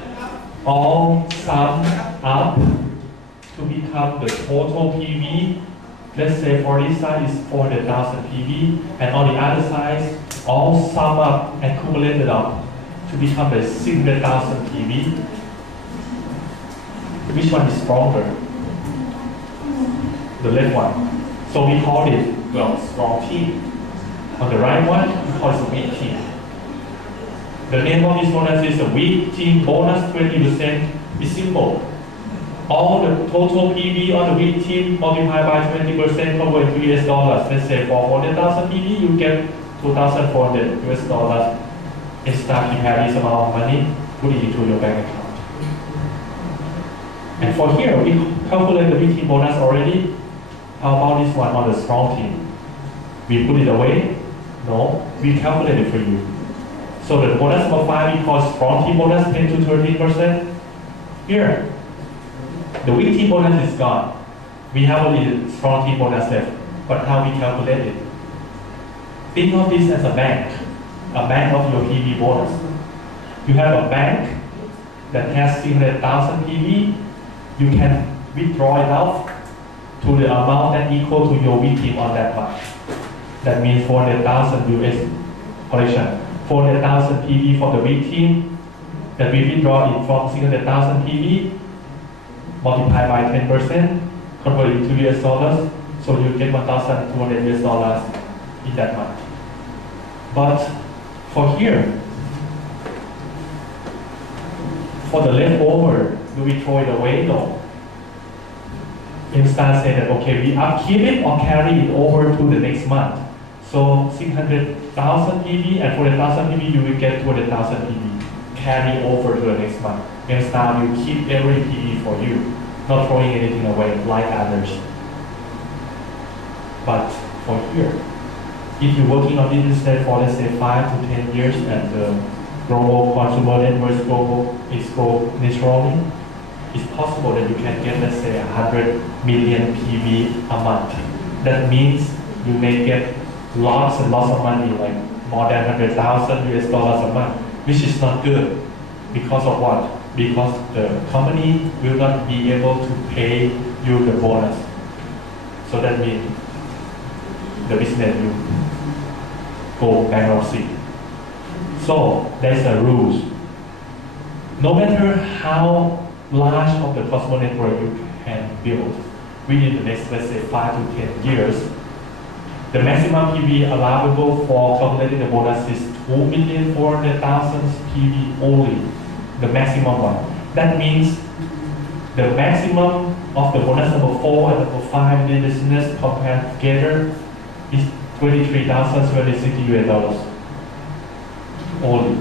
all sum up to become the total PV. Let's say for this side is 400,000 PV, and on the other side, all sum up and accumulated up to become the 600,000 PV. Which one is stronger? The left one. So we call it, well, strong team. On the right one, we call it a weak team. The name of this bonus is a weak team bonus 20%. It's simple. all the total PV on the week team multiplied by 20% convert to US dollars. Let's say for 400,000 PV, you get 2,400 US dollars. And start prepare this amount of money, put it into your bank account. And for here, we calculate the week team bonus already. How about this one on the strong team? We put it away? No, we calculate it for you. So the bonus number 5 we call strong team bonus 10 to 13%. Here, the weak team bonus is gone. We have only strong team bonus left. But how we calculate it? Think of this as a bank of your PV bonus. You have a bank that has 300,000 PV. You can withdraw it out to the amount that equal to your weak team on that month. That means 400,000 US collection. 400,000 PV for the weak team that we withdraw it from 600,000 PV, multiply by 10%, convert it to US dollars, so you get 1,200 US dollars in that month. But for here, for the leftover, do we throw it away? No. Instead say that, okay, we upkeep it or carry it over to the next month. So 600,000 PV and 400,000 PV, you will get 200,000 PV. Carry over to the next month. Instead, you keep every PV for you, not throwing anything away like others. But for here, if you're working on this business for let's say 5 to 10 years and the global consumer network is growing naturally, it's possible that you can get let's say 100 million PV a month. That means you may get lots and lots of money, like more than 100,000 US dollars a month, which is not good. Because of what? Because the company will not be able to pay you the bonus. So that means the business will go bankruptcy. So there's a rules. No matter how large of the customer network you can build within the next, let's say 5 to 10 years, the maximum PV allowable for calculating the bonus is 2,400,000 PV only, the maximum one. That means the maximum of the bonus number 4 and number 5 in the business compared together is 23,760 US dollars only.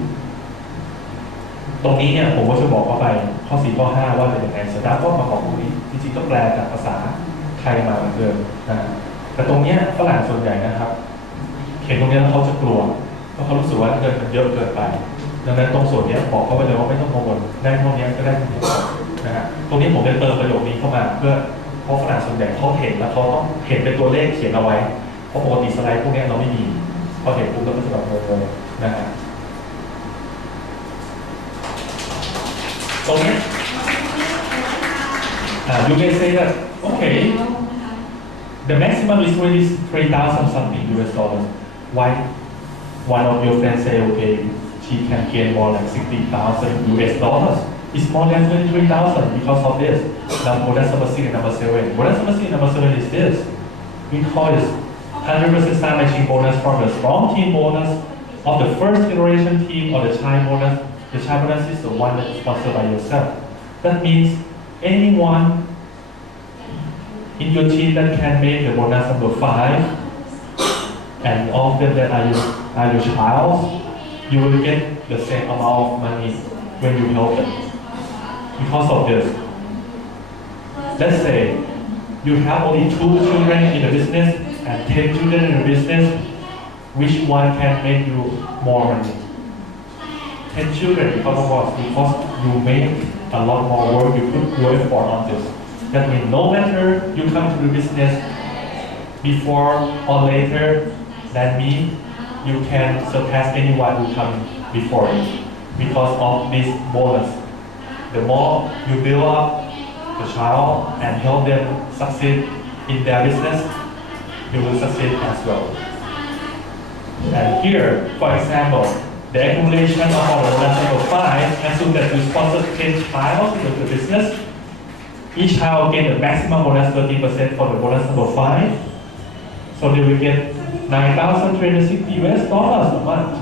ตรงนี้เนี่ยผมก็จะบอกเข้าไปข้อ4ข้อ5ว่าเป็นยังไงเสร็จแล้วก็ประกอบตรงนี้จริงๆต้องแปลจากภาษาไทยมาเหมือนเดิมนะแต่ตรงนี้ฝรั่งส่วนใหญ่นะครับเห็นตรงนี้แล้วเขาจะกลัวเพราะเขารู้สึกว่าเงินมันเยอะเกินไปดังนั้นตรงส่วนนี้บอกเขาไปเลยว่าไม่ต้องกังวลได้เท่านี้ก็ได้เท่านี้นะฮะตรงนี้ผมจะเติมประโยคนี้เข้ามาเพื่อเพราะฝรั่งส่วนใหญ่เขาเห็นแล้วเขาต้องเห็นเป็นตัวเลขเขียนเอาไว้เพราะปกติสไลด์พวกนี้เราไม่มีพอเห็นปุ๊บเราก็จะแบบงงๆนะฮะตรงนี้ you may say that okay the maximum is 23,000 something US dollars. Why one of your friends say okay she can gain more like 60,000 US dollars? It's more than 23,000 because of this. Now bonus number 6 and number 7. Bonus number 6 and number 7 is this. We call this 100% start matching bonus from the strong team bonus of the first generation team or the child bonus. The child bonus is the one that is sponsored by yourself. That means anyone in your team that can make the bonus number 5 and all of them that are your child, you will get the same amount of money when you help them. Because of this, let's say you have only 2 children in the business and 10 children in the business, which one can make you more money? 10 children because of what? Because you make a lot more work, you put your effort on this. That means no matter you come to the business before or later, that means you can surpass anyone who comes before it because of this bonus. The more you build up the child and help them succeed in their business, you will succeed as well. And here, for example, the accumulation of our bonus number 5, assume that you sponsor 10 child in the business. Each child get the maximum bonus 30% for the bonus number 5. So they will get 9,360 US dollars a month.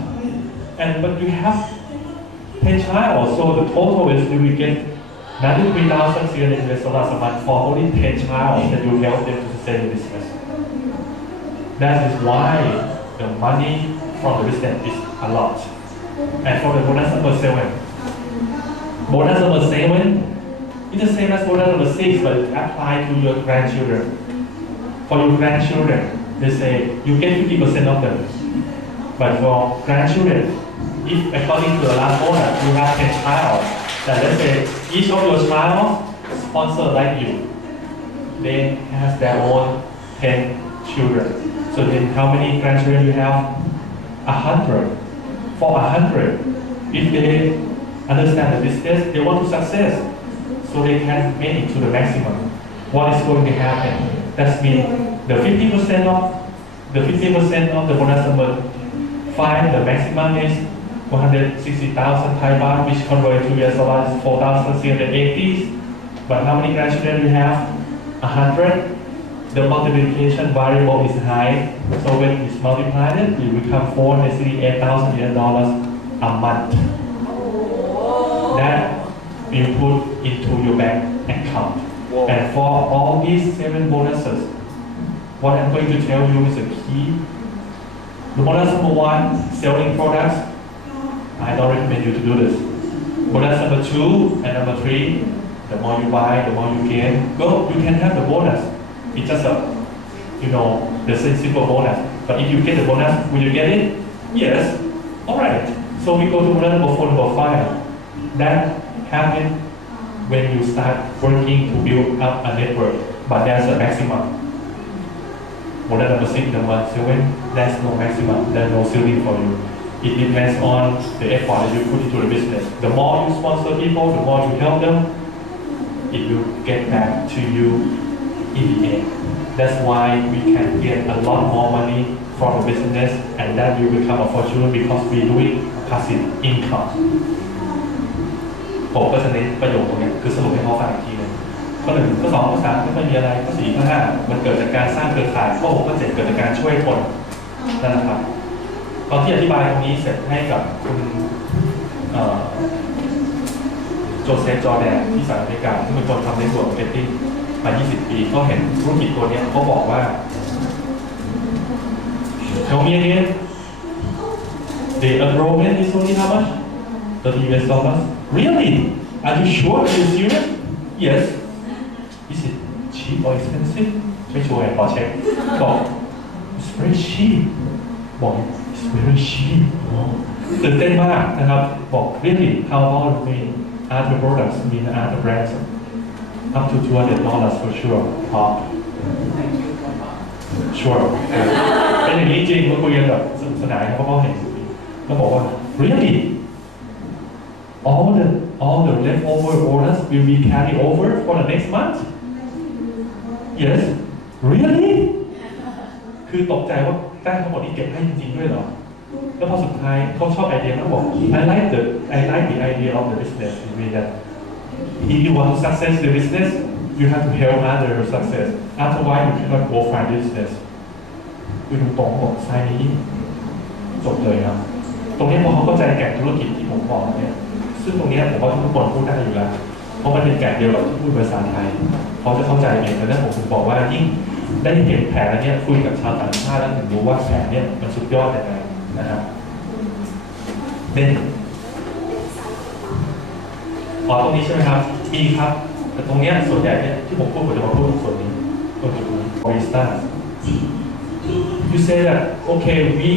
And but you have 10 child, so the total is you will get $93,300 US a month for only 10 child that you help them to sustain the business. That is why the money from the business is a lot. And for the bonus number 7, bonus number 7 is the same as bonus number 6, but it applies to your grandchildren. For your grandchildren, they say you get 50% of them. But for grandchildren, if according to the last bonus, you have 10 child, then let's say each of your child sponsor like you, they have their own 10 children. So then how many grandchildren you have? 100. For 100, if they understand the business, they want to success, so they can make it to the maximum. What is going to happen? That means the 50% of the bonus number 5, the maximum is 160,000 Thai baht, which converted to US dollars is 4,380. But how many grandchildren you have? 100. The multiplication variable is high, so when it's multiplied, it will become 468,000 US dollars a month. That you put into your bank account. Whoa. And for all these 7 bonuses, what I'm going to tell you is the key. The bonus number 1, selling products. I don't recommend you to do this. Bonus number 2 and number 3, the more you buy, the more you gain. Go, you can have the bonus. It's just the simple bonus. But if you get the bonus, will you get it? Yes. Alright. So we go to bonus number 4, number 5. That happens when you start working to build up a network. But there's a maximum. Bonus number 6, number 7, there's no maximum. There's no ceiling for you. It depends on the effort that you put into the business. The more you sponsor people, the more you help them, it will get back to you in the end. That's why we can get a lot more money from the business, and that will become a fortune because we do it passive income. ผมก็จะเน้นประโยคตรงนี้คือสรุปให้เขาฟังอีกทีนึงข้อ 1 ข้อ 2 ข้อ 3ไม่มีอะไรข้อ 4 ข้อ 5มันเกิดจากการสร้างเครือข่ายข้อ 6 ข้อ 7เกิดจากการช่วยคนนั่นแหละครับตอนที่อธิบายตรงนี้เสร็จให้กับคุณโจเซฟจอร์แดนที่สหรัฐอเมริกาที่เป็นคนทำในส่วนมาร์เก็ตติ้งมา 20 ปีเขาเห็นธุรกิจตัวนี้เขาบอกว่า Tell me again the enrollment is only how much? $30 US. Really? Are you sure? Are you serious? Yes. Is it cheap or expensive? ไม่ชัวร์ขอเช็คบอก It's very cheap บอก It's very cheap ตื่นเต้นมากนะครับบอก Really? How about the other products? I mean other brands? Up to $200 for sure. Sure. เป็นอย่างนี้จริงเมื่อคุยกันแบบสนุกสนานเขาก็เห็นแล้วบอกว่า Really? All the leftover orders will be carried over for the next month? Yes. Really? คือตกใจว่าแต้มทั้งหมดนี้เก็บให้จริงๆด้วยเหรอแล้วพอสุดท้ายเขาชอบไอเดียเขาบอก I like the idea of the business in way that if you want to success the business, you have to help others success. Otherwise, you cannot go find business. คือดูตรงบอกไซน์นี้จบเลยครับตรงนี้พอเขาเข้าใจแก่นธุรกิจที่ผมบอกเนี่ยซึ่งตรงนี้ผมว่าทุกคนพูดได้อยู่แล้วเพราะมันเป็นแก่นเดียวกับที่พูดภาษาไทยเขาจะเข้าใจเองแล้วผมถึงบอกว่ายิ่งได้เห็นแผนนี้คุยกับชาวต่างชาติแล้วถึงรู้ว่าแผนนี้มันสุดยอดยังไงนะครับเป็นตรงนี้ใช่ไหมครับมีครับแต่ตรงนี้ส่วนใหญ่เนี่ยที่ผมพูดผมจะมาพูดส่วนนี้ตรงจุดนี้ barista you say that okay we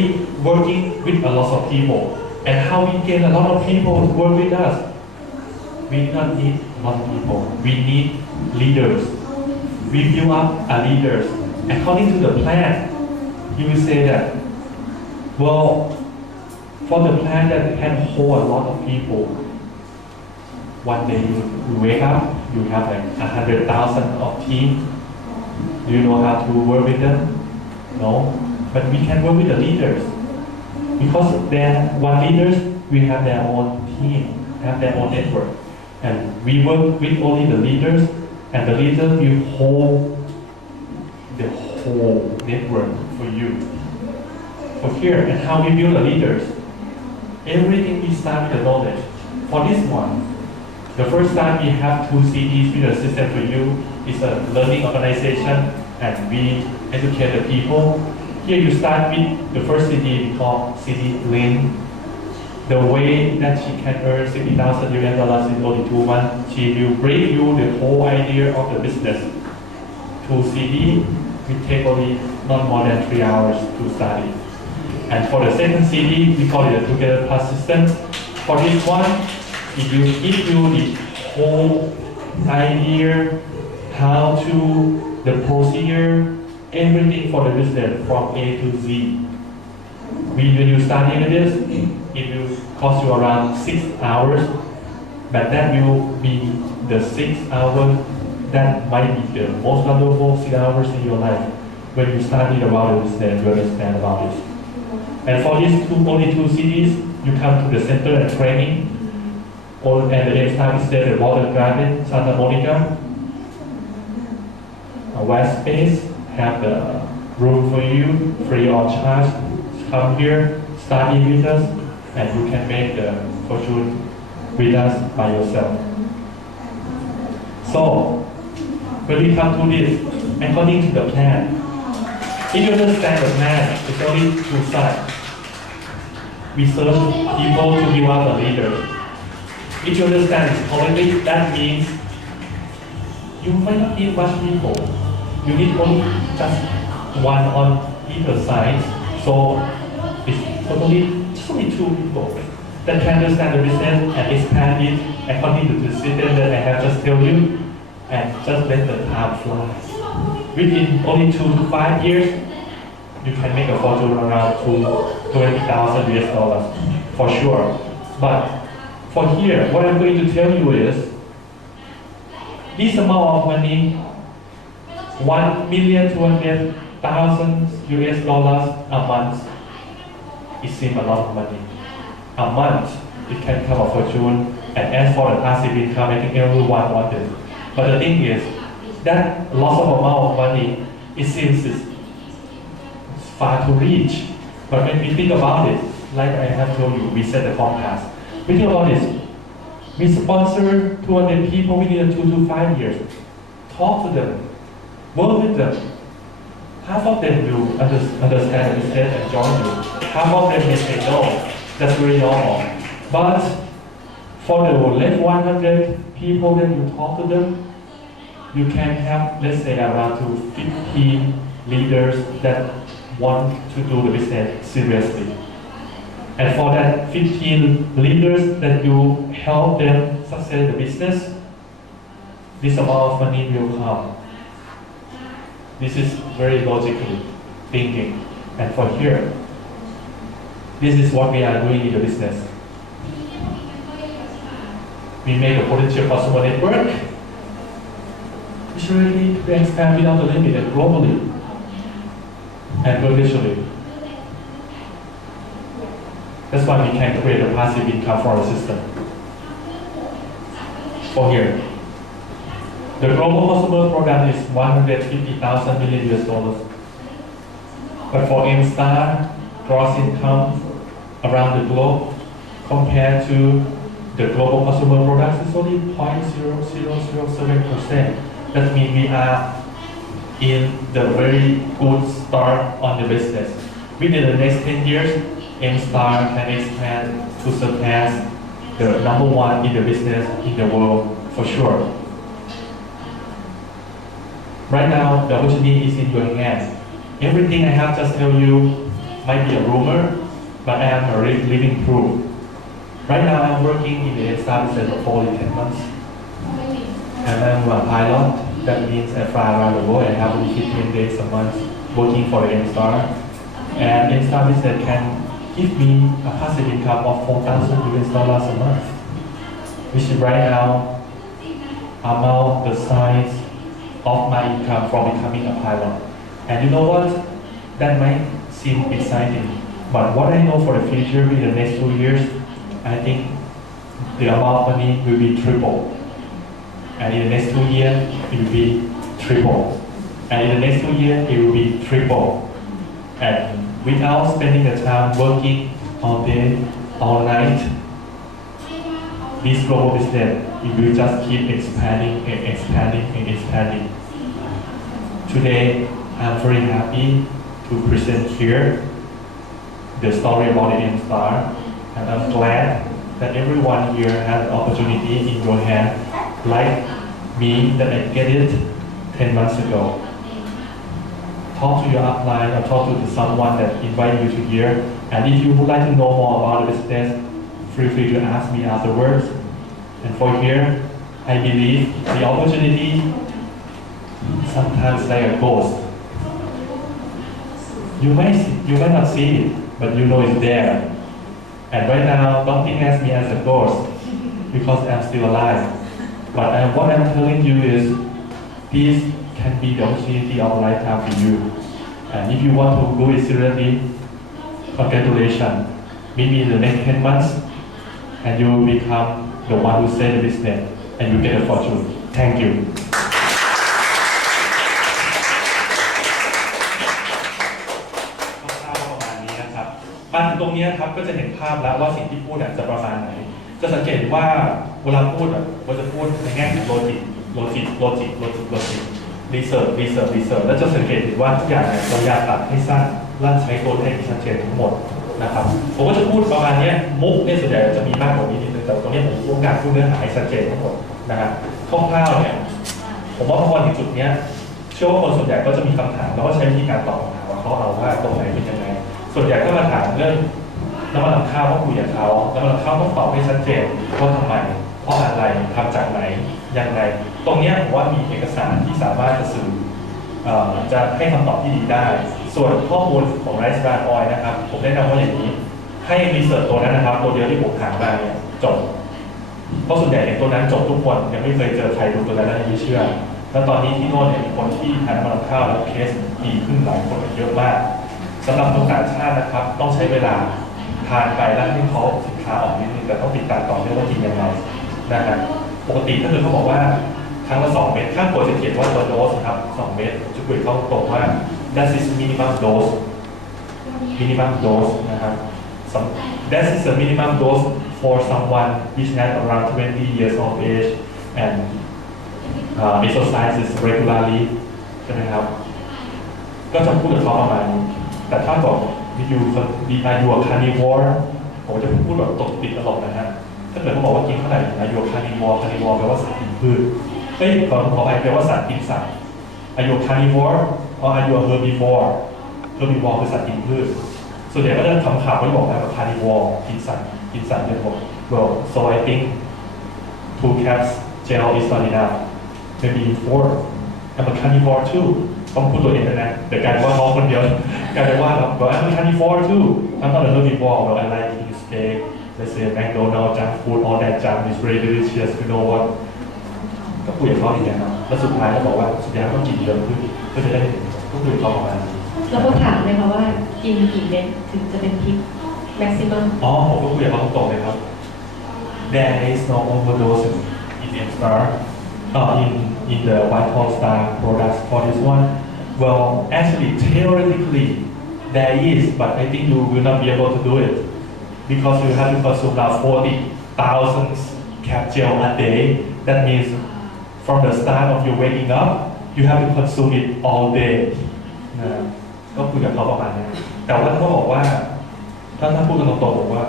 working with a lot of people and how we get a lot of people to work with us we don't need a lot of people we need leaders we build up a leaders according to the plan you will say that well for the plan that can hold a lot of people one day you wake up you have like 100,000 of team do you know how to work with them no but we can work with the leaders because they're one leaders we have their own team have their own network and we work with only the leaders and the leaders will hold the whole network for you for here and how we build the leaders everything we start with the knowledge for this one The first time we have 2 cities with a system for you. It's a learning organization and we educate the people. Here you start with the first city we call City Link. The way that she can earn $60,000 in only 2 months, she will bring you the whole idea of the business. 2 CD, we take only not more than 3 hours to study. And for the second CD, we call it a Together Plus system. For this one, it will give you the whole idea, how to, the procedure, everything for the business from A to Z. When you study with this, it will cost you around 6 hours, but that will be the 6 hours that might be the most valuable 6 hours in your life when you study about the business, you understand about this. And for these only 2 cities, you come to the center and training. And the next time is there, the Water Garden, Santa Monica. A West Space have the room for you, free of charge. Come here, study with us, and you can make the fortune with us by yourself. So, when we come to this, according to the plan, if you understand the plan, it's only 2 sides. We serve people to build up a leader. If you understand this correctly, that means you might not need much people. You need only just one on either side. So it's just only 2 people that can understand the business and expand it according to the system that I have just told you, and just let the time fly. Within only 2 to 5 years, you can make a fortune around $20,000 for sure. But for here, what I'm going to tell you is, this amount of money, $1,200,000 a month, it seems a lot of money. A month, it can come a fortune, and as for the passive income, I think everyone wants it. But the thing is, that lots of amount of money, it seems it's far to reach. But when we think about it, like I have told you, we set the forecast. We think about this. We sponsor 200 people within 2 to 5 years. Talk to them. Work with them. Half of them will understand the business and join you. Half of them may say no. That's very normal. But for the left 100 people that you talk to them, you can have, let's say, around to 15 leaders that want to do the business seriously. And for that 15 leaders that you help them succeed the business, this amount of money will come. This is very logically thinking. And for here, this is what we are doing in the business. We make a potential customer network, which really expand without the limit and globally and virtually. That's why we can create a passive income for our system. For here, the global customer program is $150,000 million. But for M-Star, gross income around the globe compared to the global customer products is only 0.0007%. That means we are in the very good start on the business. Within the next 10 years, M-Star can expand to surpass the #1 in the business in the world for sure. Right now, the opportunity is in your hands. Everything I have just told you might be a rumor, but I am a living proof. Right now, I'm working in the M-Star business for only 10 months. And I'm a pilot. That means I fly around the world. I have only 15 days a month working for the M-Star. And M-Star business can give me a passive income of $4,000 a month, which is right now about the size of my income from becoming a pilot. And you know what? That might seem exciting, but what I know for the future in the next 2 years, I think the amount of money will be triple. And in the next 2 years, it will be triple. And in the next 2 years, it will be triple. And without spending the time working all day, all night, this global business it will just keep expanding and expanding and expanding. Today, I'm very happy to present here the story about the M-Star, and I'm glad that everyone here has the opportunity in your hand, like me, that I get it 10 months ago. Talk to your upline or talk to someone that invite you to here, and if you would like to know more about the business, feel free to ask me afterwards. And for here, I believe the opportunity sometimes like a ghost. You may not see it, but you know it's there. And right now, don't think as me as a ghost, because I'm still alive. But what I'm telling you is, this can be the opportunity of a lifetime for you. And if you want to do it seriously, congratulations. Meet me in the next 10 months, and you will become the one who save the business, and you get a fortune. Thank you. มาถึงตรงนี้ครับก็จะเห็นภาพแล้วว่าสิ่งที่พูดจะประมาณไหนจะสังเกตว่าเวลาพูดเราจะพูดในแง่ของโลจิกรีเสิร์ชแล้วจะสังเกตเห็นว่าทุกอย่างเราอยากตัดให้สั้นและใช้ตัวเลขที่ชัดเจนทั้งหมดนะครับผมก็จะพูดประมาณนี้มุกเนี่ยส่วนใหญ่จะมีมากกว่านี้นิดนึงแต่ตรงนี้ผมต้องการพูดเนื้อหาให้ชัดเจนทั้งหมดนะครับคร่าวๆเนี่ยผมว่าพอถึงจุดนี้เชื่อว่าคนส่วนใหญ่ก็จะมีคำถามแล้วก็ใช้วิธีการตอบคำถามว่าเขาเอาว่าตรงไหนเป็นยังไงส่วนใหญ่ก็มาถามเรื่องน้ำมันข้าวต้องคุยกับเขาน้ำมันข้าวต้องตอบให้ชัดเจนว่าทำไมเพราะอะไรทำจากไหนยังไงตรงนี้ผมว่ามีเอกสารที่สามารถจะสื่อจะให้คำตอบที่ดีได้ส่วนข้อมูลของไรซ์บรานออยนะครับผมแนะนำว่าอย่างนี้ให้รีเสิร์ชตัวนั้นนะครับตัวเดียวที่ผมหามาเนี่ยจบเพราะส่วนใหญ่ในตัวนั้นจบทุกคนยังไม่เคยเจอใครดูตัวนั้นแล้วไม่เชื่อแล้วตอนนี้ที่โน่นเนี่ยมีคนที่ทานน้ำมันข้าวแล้วเคสดีขึ้นหลายคนเยอะมากสำหรับคนต่างชาตินะครับต้องใช้เวลาทานไปแล้วให้เขาสินค้าออกนิดนึงแต่ต้องติดตามต่อเนื่องว่ากินยังไงนะครับปกติก็คือเขาบอกว่าครั้งละ2 เม็ดข้างบนจะเขียนว่าตัวโดสครับ2 เม็ดจะคุยเข้าตรงว่า that is minimum dose นะครับ that is a minimum dose for someone which has around 20 years of age and exercises regularly ใช่ไหมครับก็จะพูดกับเขาประมาณนี้แต่ถ้าบอก are you a carnivore ผมจะพูดแบบตกติดตลกนะฮะถ้าเกิดเขาบอกว่ากินเท่าไหร่ are you a carnivore แปลว่าสัตว์กินพืชขอไปแปลว่าสัตว์กินสัตว์ are you a carnivore or are you a herbivore คือสัตว์กินพืชส่วนใหญ่ก็จะคำข่าวเขาบอกว่า carnivore กินสัตว์เป็นหมด well so I think 2 caps gel is not enough maybe 4 I'm a carnivore tooต้องพูดตัวเองนะแต่การว่าเขาคนเดียวการว่าแบบ I'm a carnivore too I'm not a herbivore well I like eating steak let's say McDonald's junk food all that junk is very delicious you know what ก็คุยกับเขาอย่างนี้ครับแล้วสุดท้ายก็บอกว่าสุดท้ายต้องกินเยอะขึ้นเพื่อจะได้ก็คุยกับเขาประมาณนี้แล้วก็ถามเลยค่ะว่ากินกี่เม็ดถึงจะเป็นพิษ maximum ผมก็คุยกับเขาตรงๆเลยครับ There is no overdose in M-Star in the Vital Star products for this one. Well, actually, theoretically, there is, but I think you will not be able to do it because you have to consume now 40,000 cap gel a day. That means from the start of your waking up, you have to consume it all day. ก็คุยกับเขาประมาณนี้แต่ว่าเขาบอกว่าถ้าพูดกันตรงๆบอกว่า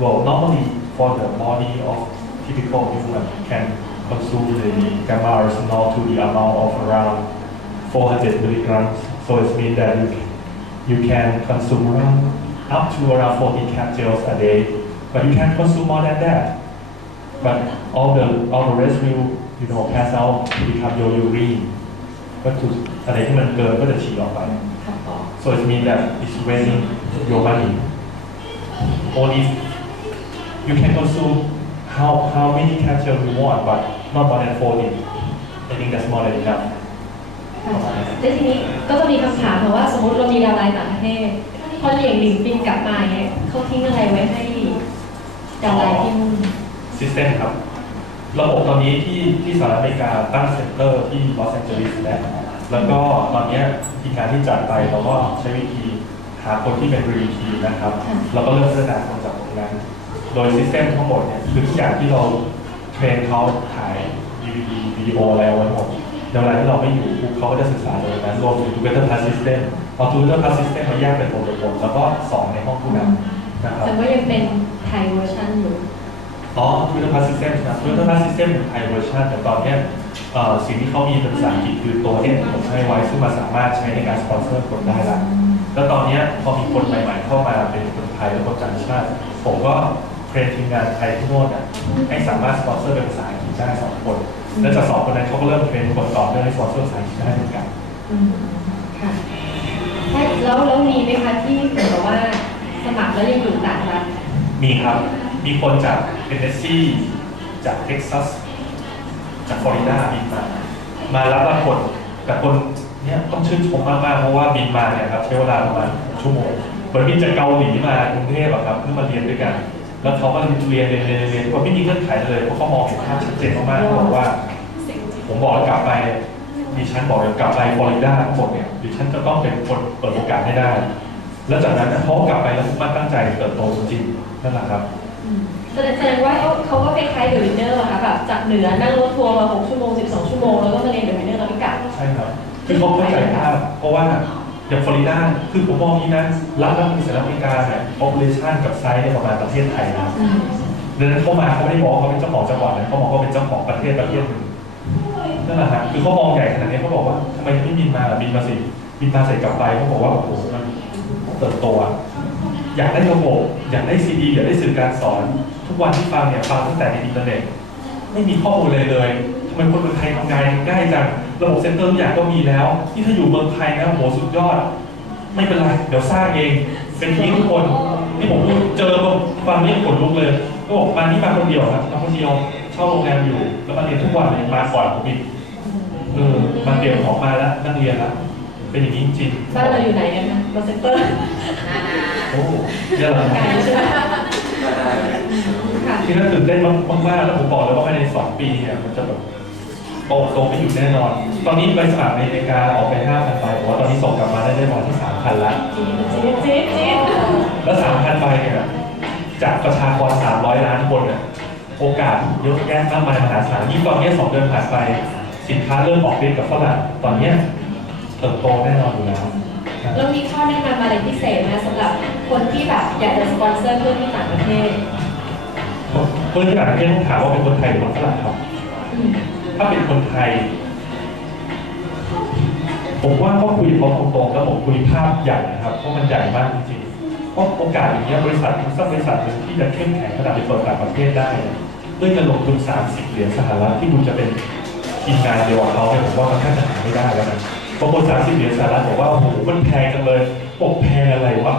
well normally for the body of typical human can consume the gamma arsenal to the amount of around 400 milligrams. So it means that you can consume around up to around 40 capsules a day, but you can consume more than that. But all the rest will pass out to become your urine. ก็คืออะไรที่มันเกินก็จะฉี่ออกไป So it means that it's wasting your money. Only you can consume how many capsules you want, but not more than 40. I think that's more than enough. และทีนี้ก็จะมีคำถามค่ะว่าสมมติเรามีดาวไลน์ต่างประเทศพอเหลี่ยงหลิงบินกลับมาอย่างเงี้ยเขาทิ้งอะไรไว้ให้ดาวไลน์ที่นู่น System ครับระบบตอนนี้ที่สหรัฐอเมริกาตั้งเซ็นเตอร์ที่ลอสแอนเจลิสแล้วก็ตอนนี้ทีมงานที่จัดไปเราก็ใช้วิธีหาคนที่เป็น RET นะครับแล้วก็เริ่มพัฒนาคนจากตรงนั้นโดยซิสเต็มทั้งหมดเนี่ยคือทุกอย่างที่เรา เทรนเขาถ่าย DVD วิดีโออะไรเอาไว้หมดในเวลาที่เราไม่อยู่ปุ๊บเขาก็จะศึกษาตรงนั้นรวมถึง Together Class System เอา Together Class System มาแยกเป็นบทแล้วก็สอนในห้องผู้นำนะครับ แต่ว่ายังเป็นไทยเวอร์ชันอยู่ อ๋อ Twitter Plus System นะ Twitter Plus System เป็นไทยเวอร์ชันแต่ตอนเนี้ยสิ่งที่เขามีเป็นภาษาอังกฤษคือตัวที่ผมให้ไว้ซึ่งมันสามารถใช้ในการสปอนเซอร์คนได้ละแล้วตอนเนี้ยพอมีคนใหม่ๆเข้ามาเป็นคนไทยและคนต่างชาติผมก็เทรนทีมงานไทยที่โน่นอ่ะให้สามารถสปอนเซอร์เป็นภาษาอังกฤษได้2 คนและจาก2 คนนั้นเขาก็เริ่มเทรนคนต่อเนื่องให้สปอนเซอร์ภาษาอังกฤษได้เหมือนกัน ค่ะแล้วมีไหมคะที่เหมือนกับว่าสมัครแล้วยังอยู่ต่างรัฐ มีครับมีคนจากเทนเนสซีจากเท็กซัสจากฟลอริดาบินมารับคนแต่คนเนี้ยต้องชื่นชมมากๆเพราะว่าบินมาเนี่ยครับใช้เวลาประมาณชั่วโมงเหมือนบินจากเกาหลีมากรุงเทพอะครับเพื่อมาเรียนด้วยกันแล้วเขาก็เรียนว่าไม่มีเงื่อนไขเลยเพราะเขามองเห็นภาพชัดเจนมากๆเขาบอกว่าผมบอกแล้วกลับไปดิฉันบอกเลยกลับไปฟลอริดาทั้งหมดเนี่ยดิฉันจะต้องเป็นคนเปิดโอกาสให้ได้ แล้วจากนั้นเขากลับไปแล้วมันตั้งใจเติบโตจริงๆนั่นแหละครับแสดงว่าเขาก็คล้ายๆเดอะวินเนอร์อะค่ะแบบจากเหนือนั่งรถทัวร์มา6 ชั่วโมง 12 ชั่วโมงแล้วก็มาเรียนเดอะวินเนอร์แล้วก็กลับใช่ครับคือเขาเข้าใจภาพเพราะว่าอย่างฟลอริดาคือผมมองนี้นะรัฐในสหรัฐอเมริกาเนี่ย population กับไซส์เนี่ยประมาณประเทศไทยนะดังนั้นเขามาเขาไม่ได้บอกว่าเขาเป็นเจ้าของจังหวัดนะเขาบอกว่าเป็นเจ้าของประเทศหนึ่งนั่นแหละครับคือเขามองใหญ่ขนาดนี้เขาบอกว่าทำไมไม่บินมาบินมาสิบินมาเสร็จกลับไปเขาบอกว่าโอ้โหมันเติบโตอยากได้ระบบอยากได้ซีดีอยากได้สื่อการสอนทุกวันที่ฟังเนี่ยฟังตั้งแต่ในอินเทอร์เน็ตไม่มีข้อมูลเลยทำไมคนไทยทำงานง่ายจังระบบเซ็นเตอร์ทุกอย่างก็มีแล้วที่ถ้าอยู่เมืองไทยนะโหสุดยอดไม่เป็นไรเดี๋ยวสร้างเองเป็นทีทุกคนนี่ผมเจอฟังนี่ขนลุกเลยก็บอกมานี่มาคนเดียวครับมาคนเดียวเช่าโรงแรมอยู่แล้วมาเรียนทุกวันเลยมาก่อนผมอีกมาเตรียมของมาแล้วนั่งเรียนแล้วเป็นอย่างนี้จริงบ้านเราอยู่ไหนกันนะโปรเซนเตอร์โอ้เยอะเลยใช่ไหมที่น่าตื่นเต้นมากๆแล้วผมบอกเลยว่าภายใน2 ปีเนี่ยมันจะแบบโตไม่อยู่แน่นอนตอนนี้ใบสมัครในอเมริกาออกไป 5,000 ใบผมว่าตอนนี้ส่งกลับมาได้ประมาณที่ 3,000 ละแล้ว 3,000 ใบเนี่ยจากประชากร300 ล้านคนเนี่ยโอกาสเยอะแยะมากมายมหาศาลยิ่งตอนนี้2 เดือนผ่านไปสินค้าเริ่มออกฤทธิ์กับฝรั่งตอนนี้เติบโตแน่นอนอยู่แล้วแล้วมีข้อแนะนำอะไรพิเศษนะสำหรับคนที่แบบอยากจะสปอนเซอร์เพื่อนที่ต่างประเทศคนที่ต่างประเทศต้องถามว่าเป็นคนไทยหรือคนฝรั่งครับถ้าเป็นคนไทยผมว่าก็คุยกับเขาตรงๆแล้วผมคุยภาพใหญ่นะครับเพราะมันใหญ่มากจริงๆเพราะโอกาสอย่างนี้บริษัทสักบริษัทหนึ่งที่จะเข้มแข็งขนาดไปเปิดต่างประเทศได้เพื่อจะลงทุน$30สหรัฐที่คุณจะเป็นทีมงานเดียวกับเขาเนี่ยผมว่ามันแทบจะหาไม่ได้แล้วนะบางคน$30สหรัฐบอกว่าโอ้โหมันแพงจังเลยบอกแพงอะไรวะ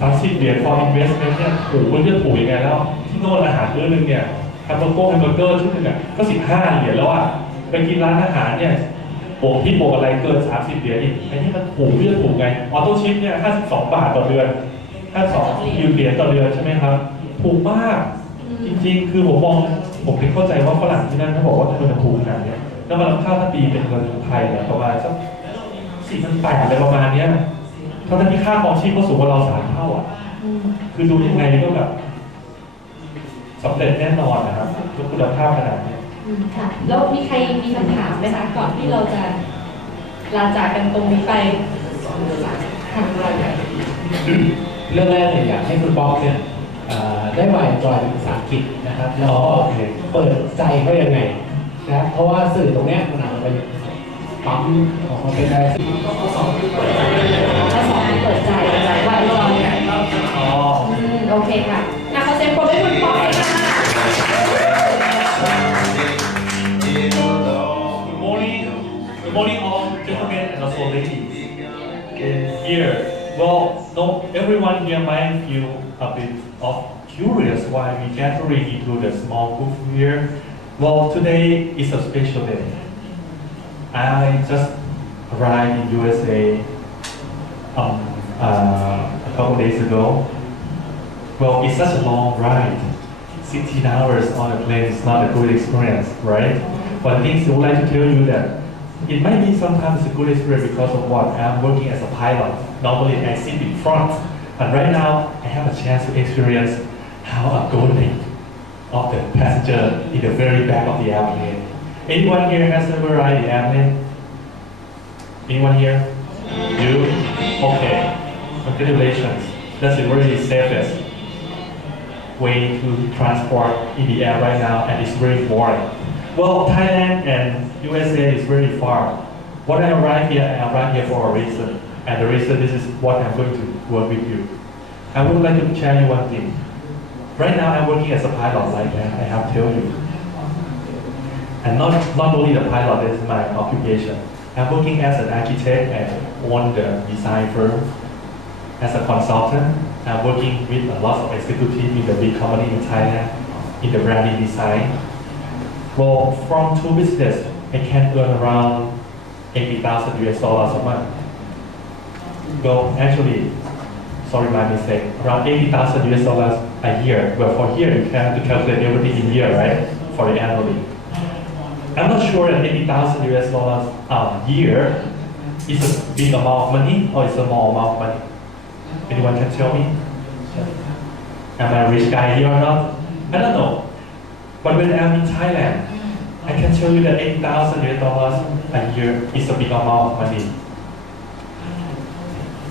$30 for investment เนี่ยโอ้โหมันจะถูกยังไงแล้วที่โน่นอาหารมื้อนึงเนี่ยแฮมเบอร์เกอร์ชุดนึงอ่ะก็$15แล้วอ่ะไปกินร้านอาหารเนี่ยโบกที่โบกอะไรเกิน$30อีกไอ้นี่มันถูกเรื่องถูกไงออโต้ชิปเนี่ย$52ต่อเดือน$52ต่อเดือนใช่ไหมครับถูกมากจริงๆคือผมไม่เข้าใจว่าฝรั่งที่นั่นเขาบอกว่าทำไมมันถูกขนาดนี้แล้วมาค่าถ้าตีเป็นเงินไทยเนี่ยประมาณสัก4,800อะไรประมาณเนี้ยเท่านั้นที่ค่าครองชีพก็สูงกว่าเรา3 เท่าอ่ะคือดูยังไงก็แบบสำเร็จแน่นอนนะครับทุกคุณภาพขนาดนี้ค่ะแล้วมีใครมีคำถามไหมคะก่อนที่เราจะลาจากกันตรงนี้ไปเรื่องแรกเนี่ยอยากให้คุณป๊อกเนี่ยได้มาจอยภาษาอังกฤษนะครับแล้วเปิดใจเขายังไงนะเพราะว่าสื่อตรงนี้มันอาจจะเป็นปั๊มออกมาเป็นอะไรที่ข้อ2คือเปิดใจว่าลอยโอเคค่ะขอเสียงปรบมือให้คุณป๊อกเลยค่ะ Good morning all gentlemen and also ladies here. Well, no, everyone here might feel a bit of curious why we gathering into the small group here. Well, today is a special day. I just arrived in USA a couple days ago. Well, it's such a long ride. 16 hours on a plane is not a good experience, right? But things I would like to tell you that it might be sometimes a good experience because of what I'm working as a pilot. Normally I sit in front, but right now I have a chance to experience how a golden of the passenger in the very back of the airplane. Anyone here has ever ride the airplane? Anyone here? You? Okay. Congratulations. That's the very safest way to transport in the air right now, and it's very boring. Well, Thailand and USA is very far. When I arrived here for a reason, and the reason this is what I'm going to work with you. I would like to share you one thing. Right now, I'm working as a pilot, like I have told you. And not only the pilot is my occupation. I'm working as an architect and own the design firm. As a consultant, I'm working with a lot of executives in the big company in Thailand, in the branding design. Well, from two business, I can earn around $80,000 a month. Well, actually, sorry, my mistake. Around $80,000 a year. Well, for here, you have to calculate everything in year, right? For the annually. I'm not sure that $80,000 a year is a big amount of money or is a small amount of money. Anyone can tell me? Am I a rich guy here or not? I don't know. But when I'm in Thailand, I can tell you that $80,000 a year is a big amount of money.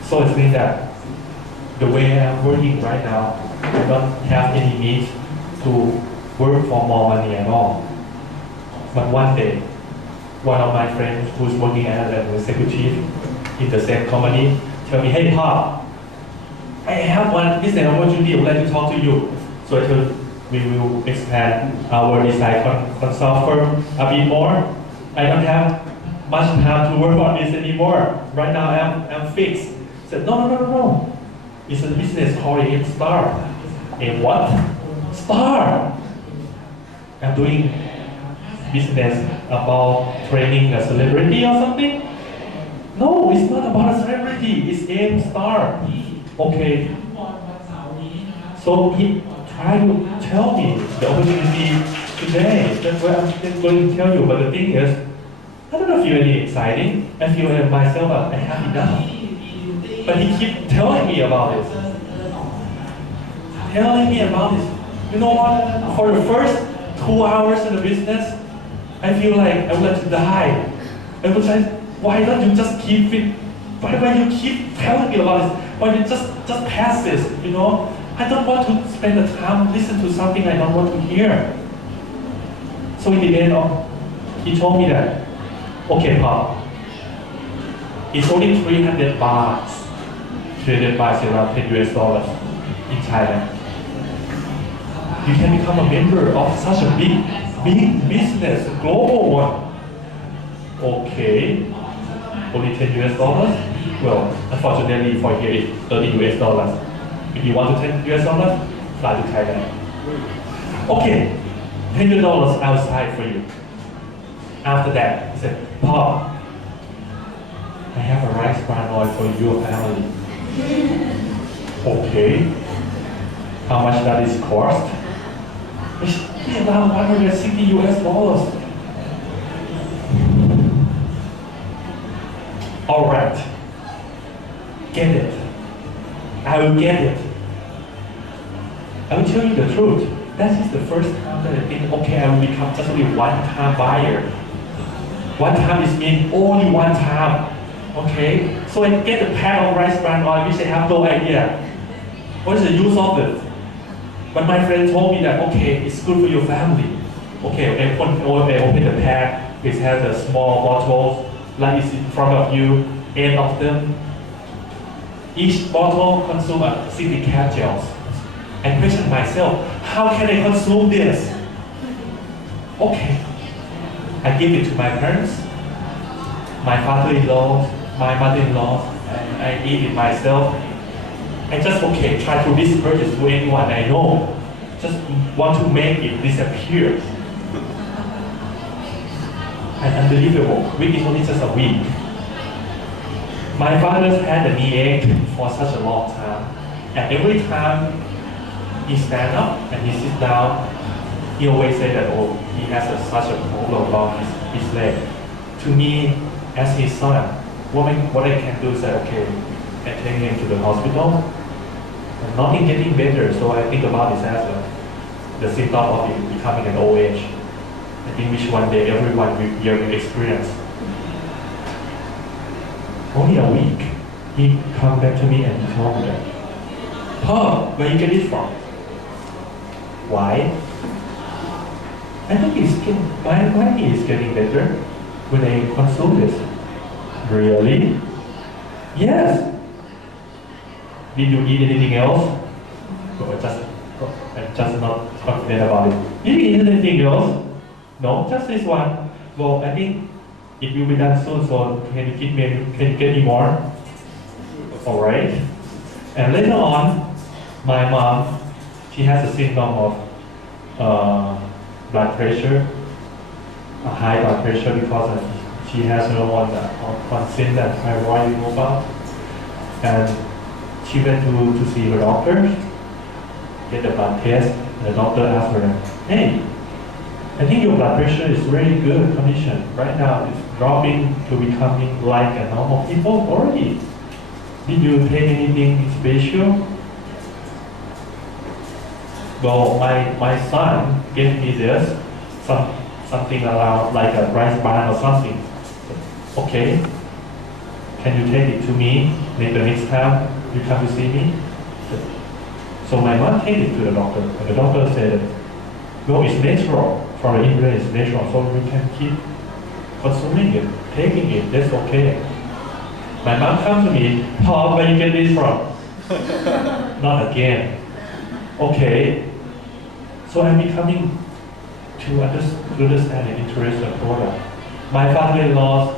So it means that the way I'm working right now, I don't have any need to work for more money at all. But one day, one of my friends who's working as an executive in the same company tell me, hey Pop, I have one business opportunity, I would like to talk to you. So I told we will expand our design consult firm a bit more. I don't have much time to work on this anymore. Right now I'm fixed. I said, no. It's a business called A-Star. A what? Star! I'm doing business about training a celebrity or something? No, it's not about a celebrity. It's A-Star. Okay. So he tried to tell me the opportunity today. That's what I'm going to tell you. But the thing is, I don't feel any exciting. I feel myself, I have enough. But he keep telling me about it. You know what? For the first 2 hours in the business, I feel like I would like to die. I would say, why don't you just keep it? Why you keep telling me about this? Why you just pass this, you know? I don't want to spend the time listen to something I don't want to hear. So in the end, he told me that, okay, Pop, it's only 300 baht. 300 baht is around $10 in Thailand. You can become a member of such a big business, a global one. Okay, only $10? Well, unfortunately for here it's $30. If you want to $10, fly to Thailand. Okay, $10 outside for you. After that, he said, Pop, I have a rice bran oil for your family. Okay, how much that is cost? It's around $160. All right, get it. I will get it. I will tell you the truth. That is the first time that I think, okay, I will become just only one-time buyer. One time is mean only one time. Okay? So I get a pack of rice bran oil, which I have no idea. What is the use of it? But my friend told me that, okay, it's good for your family. Okay, I open the pack, it has a small bottle, like it's in front of you, 8 of them. Each bottle consumes 60 capsules. I question myself, how can I consume this? Okay, I give it to my parents, my father-in-law, my mother-in-law, and I eat it myself. I just, okay, try to disperse it to anyone I know. Just want to make it disappear. And unbelievable, within only just a week. My father's had a knee ache for such a long time. And every time he stand up and he sit down, he always say that, oh, he has such a problem about his leg. To me, as his son, what I can do is say, okay, I take him to the hospital. And nothing getting better, so I think about this as well. the symptom of it becoming an old age. I think which one day everyone will experience. Only a week, he come back to me and he told me that, "Paul, where you get it from?" Why? I think why he is getting better when I consume this. Really? Yes. Did you eat anything else? No, I'm just not confident about it. Did you eat anything else? No, just this one. Well, I think it will be done soon, so can you get me more? Alright. And later on, my mom, she has a symptom of blood pressure, a high blood pressure because she has her one symptom, thyroid removal. And she went to see her doctor, get the blood test. The doctor asked her, "Hey, I think your blood pressure is very good condition. Right now it's dropping to becoming like a normal people already. Did you take anything special?" Well, my son gave me this, something around like a rice bran or something. Okay, can you take it to me maybe next time you come to see me? So my mom take it to the doctor, and the doctor said, "No, it's natural. For the ingredient, it's natural, so we can keep consuming it, taking it. That's okay." My mom comes to me, "Paul, where you get this from?" Not again. Okay. So I'm becoming to understand and interest the product. My father-in-law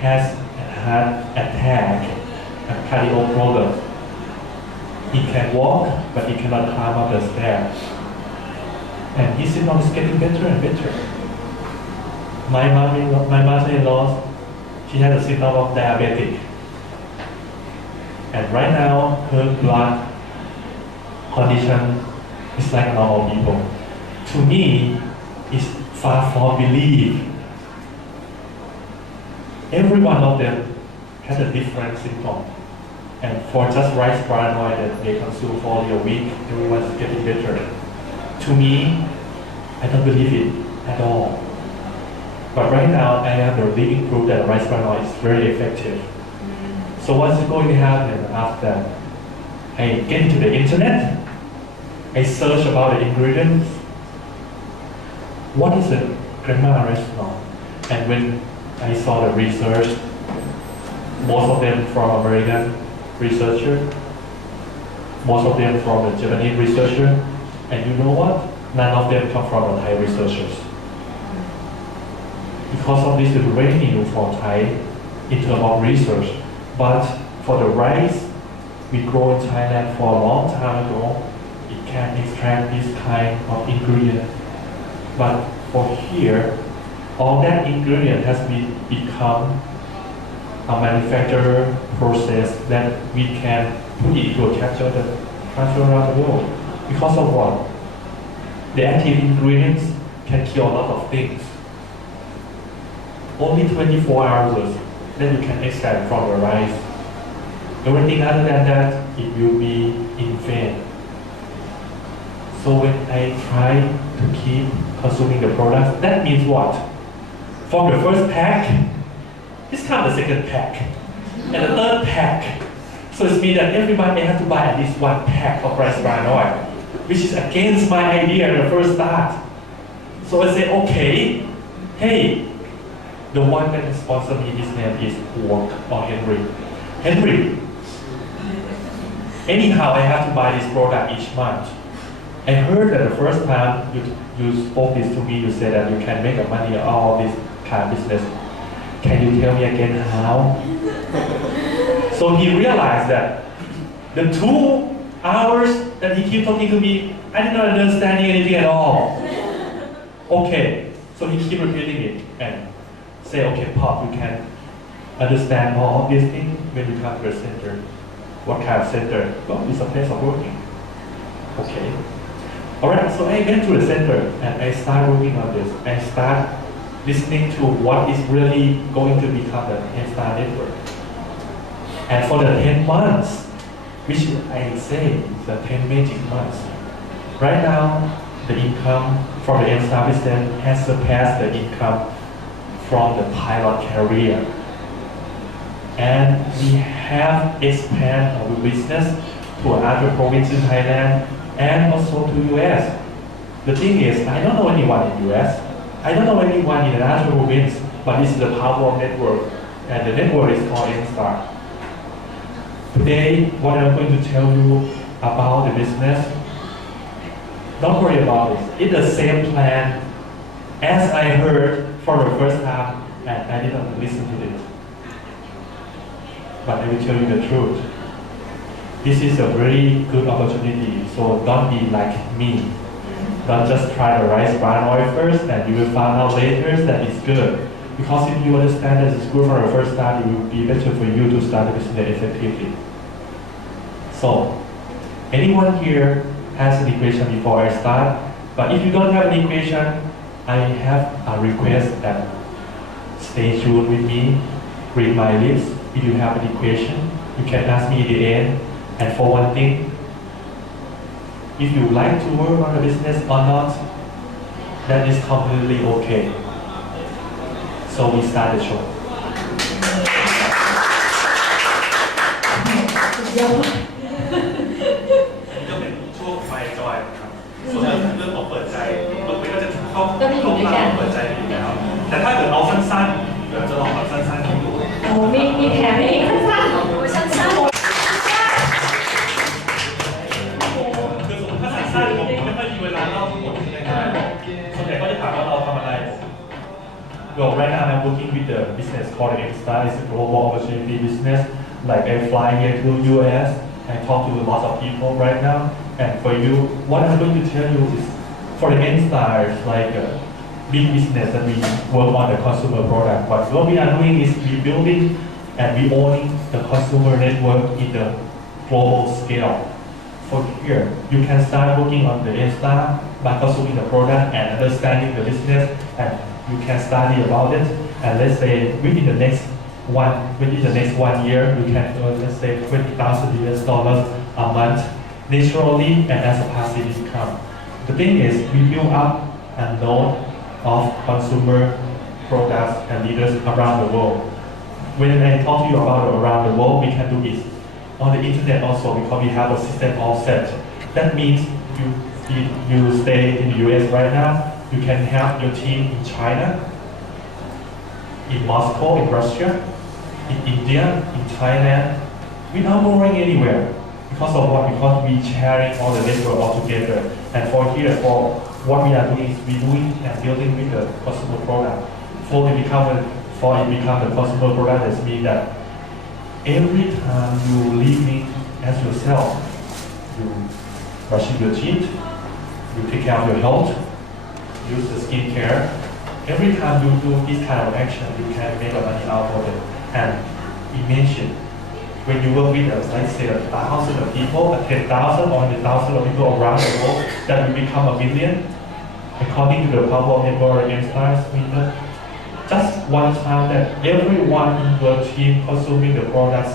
has had attack and cardio problem. He can walk, but he cannot climb up the stairs. And his symptom is getting better and better. My mother-in-law, she has a symptom of diabetic. And right now, her blood condition is like normal people. To me, it's far from belief. Every one of them has a different symptom. And for just rice bran oil that they consume for only a week, everyone's getting better. To me, I don't believe it at all. But right now, I have the living proof that rice bran oil is very effective. So what's going to happen after that? I get into the internet, I search about the ingredients. What is a grandma restaurant? And when I saw the research, most of them from American researcher, most of them from the Japanese researcher, and you know what? None of them come from the Thai researchers. Because of this, it's very new for Thai in terms of research. But for the rice, we grow in Thailand for a long time ago. It can extract this kind of ingredient. But for here, all that ingredient has become a manufacturer process that we can put into a capsule that transfer around the world. Because of what? The active ingredients can kill a lot of things. Only 24 hours, then you can extract from the rice. Everything other than that, it will be in vain. So when I try to keep consuming the products, that means what? From the first pack, this time the second pack, and the third pack. So it means that everybody has to buy at least one pack of rice bran oil, which is against my idea at the first start. So I say, okay, hey, the one that sponsored me, his name is Walk or Henry. Henry, anyhow, I have to buy this product each month. I heard that the first time you spoke this to me, you said that you can make a money out of this kind of business. Can you tell me again how? So he realized that the 2 hours that he kept talking to me, I did not understand anything at all. Okay, so he keep repeating it and say, okay, Pop, you can understand all of these things when you come to the center. What kind of center? Well, it's a place of working. Okay. Alright, so I went to the center and I started working on this. I start listening to what is really going to become the Head Start Network. And for the 10 months, which I say is the 10 magic months, right now the income from the M-Star business has surpassed the income from the pilot career. And we have expanded our business to other provinces in Thailand and also to US. The thing is, I don't know anyone in US. I don't know anyone in another province, but this is the power of network, and the network is called M-Star. Today, what I'm going to tell you about the business, don't worry about it. It's the same plan as I heard for the first time, and I didn't listen to it. But I will tell you the truth. This is a very good opportunity, so don't be like me. Don't just try the rice bran oil first, and you will find out later that it's good. Because if you understand that it's good for the first time, it will be better for you to start the business effectively. So, anyone here has an equation before I start? But if you don't have an equation, I have a request that stay tuned with me, read my lips. If you have an equation, you can ask me at the end. And for one thing, if you like to work on the business or not, that is completely okay. So we start the show. ยอด อันนี้ก็เป็นช่วงไฟจอยนะครับส่วนเรื่องของเปิดใจเราไม่ว่าจะเข้าเปิดใจอยู่แล้ว แต่ถ้าเกิดเอาสั้นๆเดี๋ยวจะลองแบบสั้นๆให้ดู โอ้มีแถมให้อีกสั้นๆสั้นๆ คือสมมติถ้าสั้นๆผมไม่ค่อยมีเวลาเล่าทั้งหมดใช่ไหมครับส่วนใหญ่ก็จะถามว่าเราทำอะไร Well, right now I'm working with the business called M-Star. It's a global opportunity business. Like I fly here to US, I talk to a lot of people right now. And for you, what I'm going to tell you is, for the M-Star, it's like a big business that we work on the consumer product. But what we are doing is we building and we owning the consumer network in the global scale. For here, you can start working on the M-Star by consuming the product and understanding the business, and you can study about it. And let's say within the next 1 year, you can earn, let's say, $20,000 a month naturally and as a passive income. The thing is, we build up a node of consumer products and leaders around the world. When I talk to you about around the world, we can do this on the internet also, because we have a system all set. That means you stay in the US right now, you can have your team in China, in Moscow, in Russia, in India, in Thailand, without going anywhere. Because of what? Because we sharing all the network all together. And for here, for what we are doing is we doing and building with the customer product. For it become the customer product, that means that every time you living as yourself, you brushing your teeth, you take care of your health, use the skincare. Every time you do this kind of action, you can make money out of it. And imagine when you work with, let's say, 1,000 of people, 10,000 or 1,000 of people around the world, that will become a million. According to the power of network M-Stars, just one time that everyone in your team consuming the products,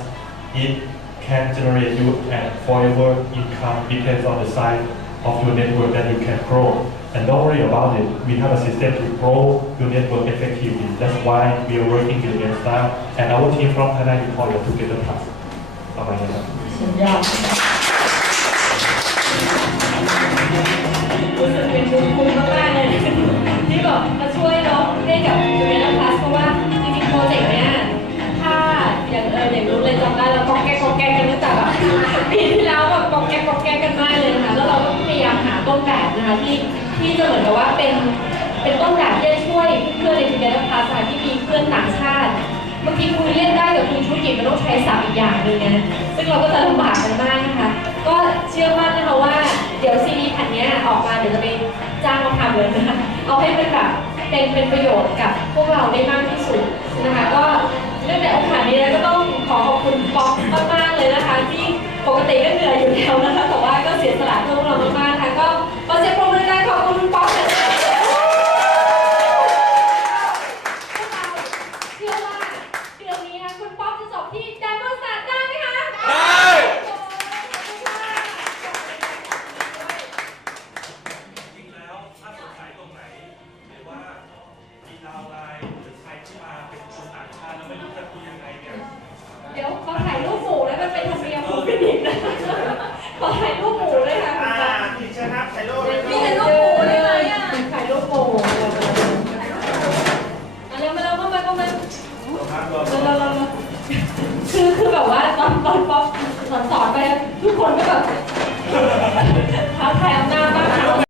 it can generate you and forever income depends on the size of your network that you can grow. And don't worry about it. We have a system to grow your network effectively. That's why we are working with M-Star. And our team from Thailand, we call it Together Plus. ประมาณนี้ครับ สุดยอดรู้สึกเป็นบุญคุณมากๆเลยที่แบบมาช่วยเนาะให้กับจูเนียร์พลัสเพราะว่าจริงๆโปรเจกต์เนี้ยถ้าอย่างรู้เลยจำได้เรากองแก๊กกันตั้งแต่แบบปีที่แล้วแบบกองแก๊กกันมากเลยนะคะแล้วเราก็พยายามหาต้นแบบนะคะที่จะเหมือนกับว่าเป็นต้นแบบที่จะช่วยเพื่อนในจูเนียร์พลัสที่มีเพื่อนต่างชาติบางทีคุยเล่นได้แต่คุยธุรกิจมันต้องใช้ศัพท์อีกอย่างหนึ่งนะซึ่งเราก็จะลำบากกันมากนะคะก็เชื่อมั่นนะคะว่าเดี๋ยวซีดีแผ่นนี้ออกมาเดี๋ยวจะไปจ้างมาทำเลยนะคะเอาให้เป็นแบบเป็นประโยชน์กับพวกเราได้มากที่สุดนะคะก็เรื่องในโอกาสนี้ก็ต้องขอบคุณป๊อกมากๆเลยนะคะที่ปกติก็เหนื่อยอยู่แล้วนะคะแต่ว่าก็เสียสละเพื่อพวกเรามากๆค่ะก็ขอเสียงปรบมือได้ขอบคุณป๊อกเลยจ เราคือแบบว่าตอนป๊อปสอนไปทุกคนก็แบบท้าทายอ